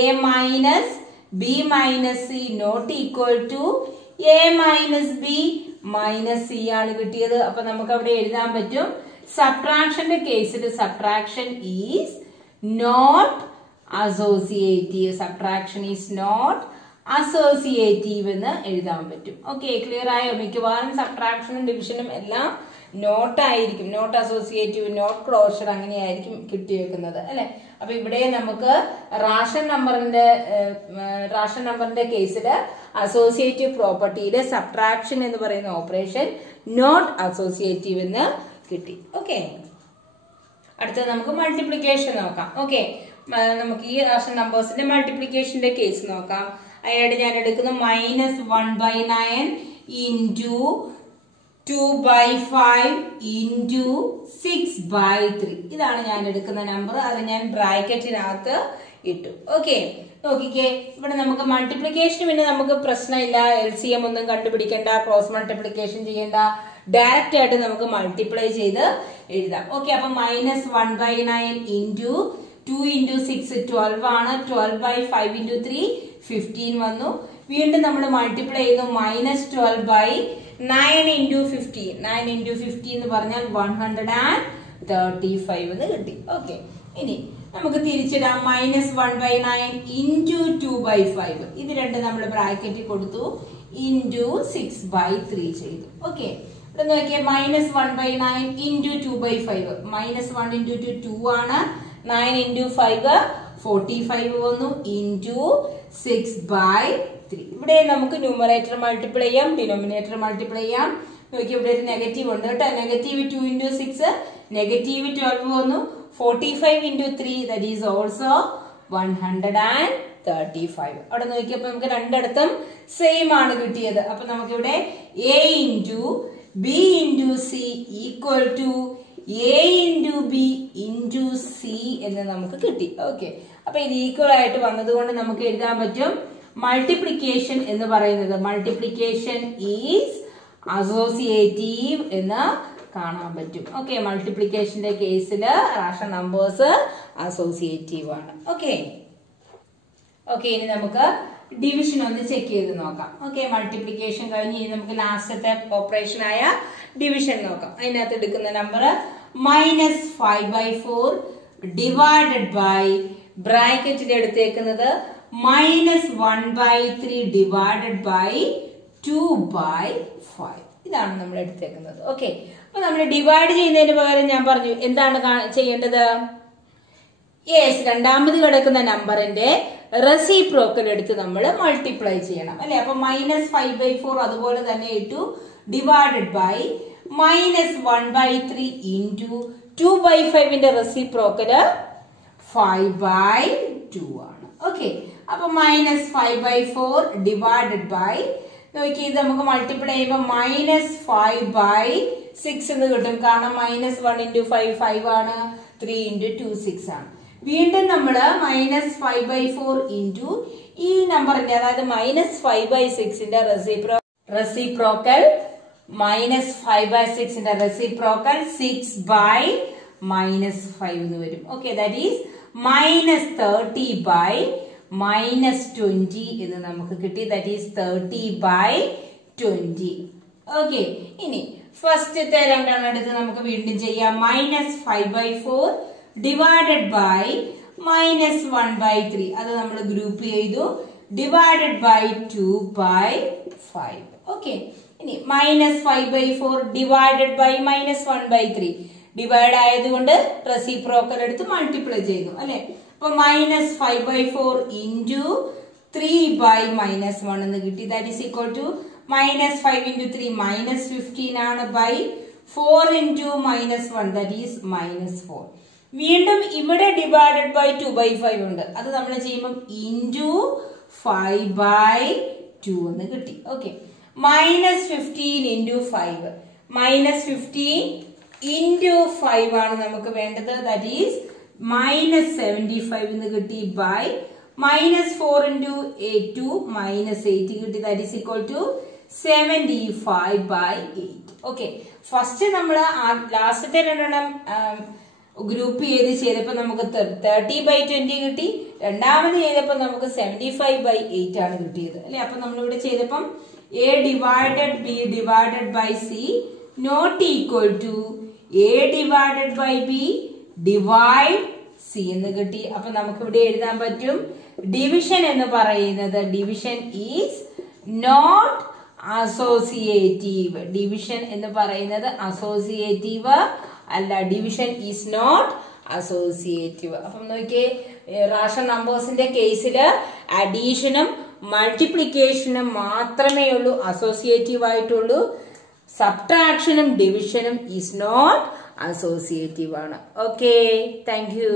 a minus b minus c not equal to a minus b minus c ആണ് കിട്ടിയത്. അപ്പൊ നമുക്ക് അവിടെ എഴുതാൻ പറ്റും സബ്ട്രാക്ഷന്റെ കേസിൽ subtraction is not associative. Subtraction is not associative എന്ന് എഴുതാൻ പറ്റും. ഓക്കെ, ക്ലിയർ ആയോ? മിക്കവാറും സബ്ട്രാക്ഷനും ഡിവിഷനും എല്ലാം നോട്ട് ആയിരിക്കും. നോട്ട് അസോസിയേറ്റീവ്, നോട്ട് ക്ലോഷർ അങ്ങനെയായിരിക്കും കിട്ടിയേക്കുന്നത് അല്ലെ. അപ്പൊ ഇവിടെ നമുക്ക് റാഷൻ നമ്പറിന്റെ കേസില് അസോസിയേറ്റീവ് പ്രോപ്പർട്ടിയില് സബ്ട്രാക്ഷൻ എന്ന് പറയുന്ന ഓപ്പറേഷൻ നോട്ട് അസോസിയേറ്റീവ് എന്ന് കിട്ടി. ഓക്കെ, അടുത്തത് നമുക്ക് മൾട്ടിപ്ലിക്കേഷൻ നോക്കാം. ഓക്കെ, നമുക്ക് ഈ റാഷൻ നമ്പേഴ്സിന്റെ മൾട്ടിപ്ലിക്കേഷന്റെ കേസ് നോക്കാം. അതിനായിട്ട് ഞാൻ എടുക്കുന്നു -1/9 into 2/5 into 6/3. ഇതാണ് ഞാൻ എടുക്കുന്ന നമ്പർ. അത് ഞാൻ ബ്രാക്കറ്റിനകത്ത് ഇട്ടു. ഓക്കെ, നോക്കിക്കേ, ഇവിടെ നമുക്ക് മൾട്ടിപ്ലിക്കേഷൻ പിന്നെ നമുക്ക് പ്രശ്നമില്ല. LCM ഒന്നും കണ്ടുപിടിക്കേണ്ട, ക്രോസ് മൾട്ടിപ്ലിക്കേഷൻ ചെയ്യേണ്ട, ഡയറക്റ്റ് ആയിട്ട് നമുക്ക് മൾട്ടിപ്ലൈ ചെയ്ത് എഴുതാം. ഓക്കെ, അപ്പൊ -1/9 into 2 into 6 12 ആണ്. 12/5 into 3 15 വന്നു. വീണ്ടും നമ്മൾ മൾട്ടിപ്ലൈ ചെയ്യുന്നു. -12/9 into 15. 9 into 15 എന്ന് പറഞ്ഞാൽ 120. 35 എന്ന് കിട്ടി. ഓക്കെ, ഇനി നമുക്ക് തിരിച്ചിടാം. -1/9 ഇൻറ്റു 2/5. ഇത് രണ്ടും നമ്മൾ ബ്രാക്കറ്റിൽ കൊടുത്തു, ഇൻറ്റു 6/3 ചെയ്തു. ഓക്കെ, ഇവിടെ നോക്കിയാൽ -1/9 ഇൻറ്റു 2/5. -1 ഇൻറ്റു 2 ആണ്, 9 ഇൻറ്റു 5 45 വന്നു, ഇൻറ്റു 6/3. ഇവിടെ നമുക്ക് ന്യൂമറേറ്റർ മൾട്ടിപ്ലൈ ചെയ്യാം, ഡിനോമിനേറ്റർ മൾട്ടിപ്ലൈ ചെയ്യാം. നോക്കി ഇവിടെ ഒരു നെഗറ്റീവ് ഉണ്ട് കേട്ടോ. -2 ഇൻറ്റു 6 -12 വന്നു. 45 ഇൻറ്റു 3 ദാറ്റ് ഈസ് ഓൾസോ 135. അവിടെ നോക്കിയപ്പോ നമുക്ക് രണ്ടിടത്തും സെയിം ആണ് കിട്ടിയത്. അപ്പൊ നമുക്കിവിടെ a into b into c equal to a into b into c എന്ന് നമുക്ക് കിട്ടി. ഓക്കെ, അപ്പൊ ഇത് ഈക്വൽ ആയിട്ട് വന്നതുകൊണ്ട് നമുക്ക് എഴുതാൻ പറ്റും മൾട്ടിപ്ലിക്കേഷൻ എന്ന് പറയുന്നത്. മൾട്ടിപ്ലിക്കേഷൻ ഈസ് അസോസിയേറ്റീവ് എന്ന് കാണാൻ പറ്റും. ഓക്കെ, മൾട്ടിപ്ലിക്കേഷന്റെ കേസിൽ റാഷണൽ നമ്പേഴ്സ് അസോസിയേറ്റീവ് ആണ്. ഓക്കെ, ഇനി നമുക്ക് ഡിവിഷൻ ഒന്ന് ചെക്ക് ചെയ്ത് നോക്കാം. ഓക്കെ, മൾട്ടിപ്ലിക്കേഷൻ കഴിഞ്ഞ് ഇനി നമുക്ക് ലാസ്റ്റത്തെ ഓപ്പറേഷൻ ആയ ഡിവിഷൻ നോക്കാം. അതിനകത്ത് എടുക്കുന്ന നമ്പർ -5/4 ഡിവൈഡഡ് ബൈ ബ്രാക്കറ്റിൽ എടുത്തേക്കുന്നത് -1/3 ഡിവൈഡഡ് ബൈ 2/5. ഇതാണ് നമ്മൾ എടുത്തേക്കുന്നത്. ഓക്കെ, അപ്പൊ നമ്മൾ ഡിവൈഡ് ചെയ്യുന്നതിന് പകരം ഞാൻ പറഞ്ഞു എന്താണ് ചെയ്യേണ്ടത്? യെസ്, രണ്ടാമത് കിടക്കുന്ന നമ്പറിന്റെ റെസിപ്രോക്കൽ എടുത്ത് നമ്മൾ മൾട്ടിപ്ലൈ ചെയ്യണം അല്ലെ. അപ്പൊ -5/4 അതുപോലെ തന്നെ ഇട്ടു, ഡിവൈഡഡ് ബൈ -1/3 ഇൻറ്റു 2/5ന്റെ റെസിപ്രോക്കല് 5/2 ആണ്. ഓക്കെ, അപ്പൊ -5/4 ഡിവൈഡഡ് ബൈ, നോക്കി ഇത് നമുക്ക് മൾട്ടിപ്ലൈ ചെയ്യുമ്പോൾ -5/6 എന്ന് കിട്ടും. കാരണം -1 ഇൻറ്റു 5 5 ആണ്, 3 ഇൻറ്റു 2 6 ആണ്. വീണ്ടും നമ്മള് -5/4 ഇൻറ്റു ഈ നമ്പറിന്റെ, അതായത് -5/6ന്റെ റെസിപ്രോക്കൽ -5/6ന്റെ റെസിപ്രോക്കൽ 6/5 എന്ന് വരും. ഓക്കെ, ദാറ്റ് ഈസ് -30/-20 എന്ന് നമുക്ക് കിട്ടി. That is 30/20. ഓക്കെ, ഇനി ഫസ്റ്റത്തെ രണ്ടെണ്ണം എടുത്ത് നമുക്ക് വീണ്ടും ചെയ്യാം. -5/4 ഡിവൈഡഡ് ബൈ -1/3 അത് നമ്മൾ ഗ്രൂപ്പ് ചെയ്തു, ഡിവൈഡഡ് ബൈ 2/5. ഓക്കെ, ഇനി -5/4 ഡിവൈഡഡ് ബൈ -1/3 ഡിവൈഡ് ആയതുകൊണ്ട് റെസിപ്രോക്കൽ എടുത്ത് മൾട്ടിപ്ലൈ ചെയ്തു അല്ലെ. അപ്പൊ -5/4 ഇൻറ്റു 3/-1 എന്ന് കിട്ടി. That is equal to -5 into 3 -15 ആണ്, ബൈ 4 ഇൻറ്റു -1 ദാറ്റ് ഈസ് -4. വീണ്ടും ഇവിടെ ഡിവൈഡഡ് ബൈ 2/5 ഉണ്ട്, അത് നമ്മൾ ചെയ്യുമ്പോൾ ഇൻറ്റു 5/2 എന്ന് കിട്ടി. ഓക്കെ, -15 ഇൻറ്റു 5 -15 ഇൻറ്റു 5 ആണ് നമുക്ക് വേണ്ടത്. ദാറ്റ് ഈസ് -75 എന്ന് കിട്ടി, ബൈ -4 ഇൻറ്റു 2 -8 കിട്ടി. That is equal to 75/8. Okay, first നമ്മൾ ലാസ്റ്റത്തെ രണ്ടെണ്ണം ഗ്രൂപ്പ് ചെയ്തപ്പോ നമുക്ക് 30/20 കിട്ടി. രണ്ടാമത് ചെയ്തപ്പോ നമുക്ക് 75/8 ആണ് കിട്ടിയത് അല്ലെ. അപ്പൊ നമ്മളിവിടെ ചെയ്തപ്പം a divided b divided by c not equal to a divided by b divide c എന്ന് കിട്ടി. അപ്പൊ നമുക്ക് ഇവിടെ എഴുതാൻ പറ്റും ഡിവിഷൻ എന്ന് പറയുന്നത്, division is not associative. Division എന്ന് പറയുന്നത് അസോസിയേറ്റീവ് അല്ല, ഡിവിഷൻ ഈസ് നോട്ട് അസോസിയേറ്റീവ്. അപ്പം നോക്കിയേ, റാഷണൽ നമ്പേഴ്സിന്റെ കേസില് അഡീഷനും മൾട്ടിപ്ലിക്കേഷനും മാത്രമേ ഉള്ളൂ അസോസിയേറ്റീവ് ആയിട്ടുള്ളൂ. സബ്ട്രാക്ഷനും ഡിവിഷനും ഈസ് നോട്ട് അസോസിയേറ്റീവ് ആണ്. Okay, thank you.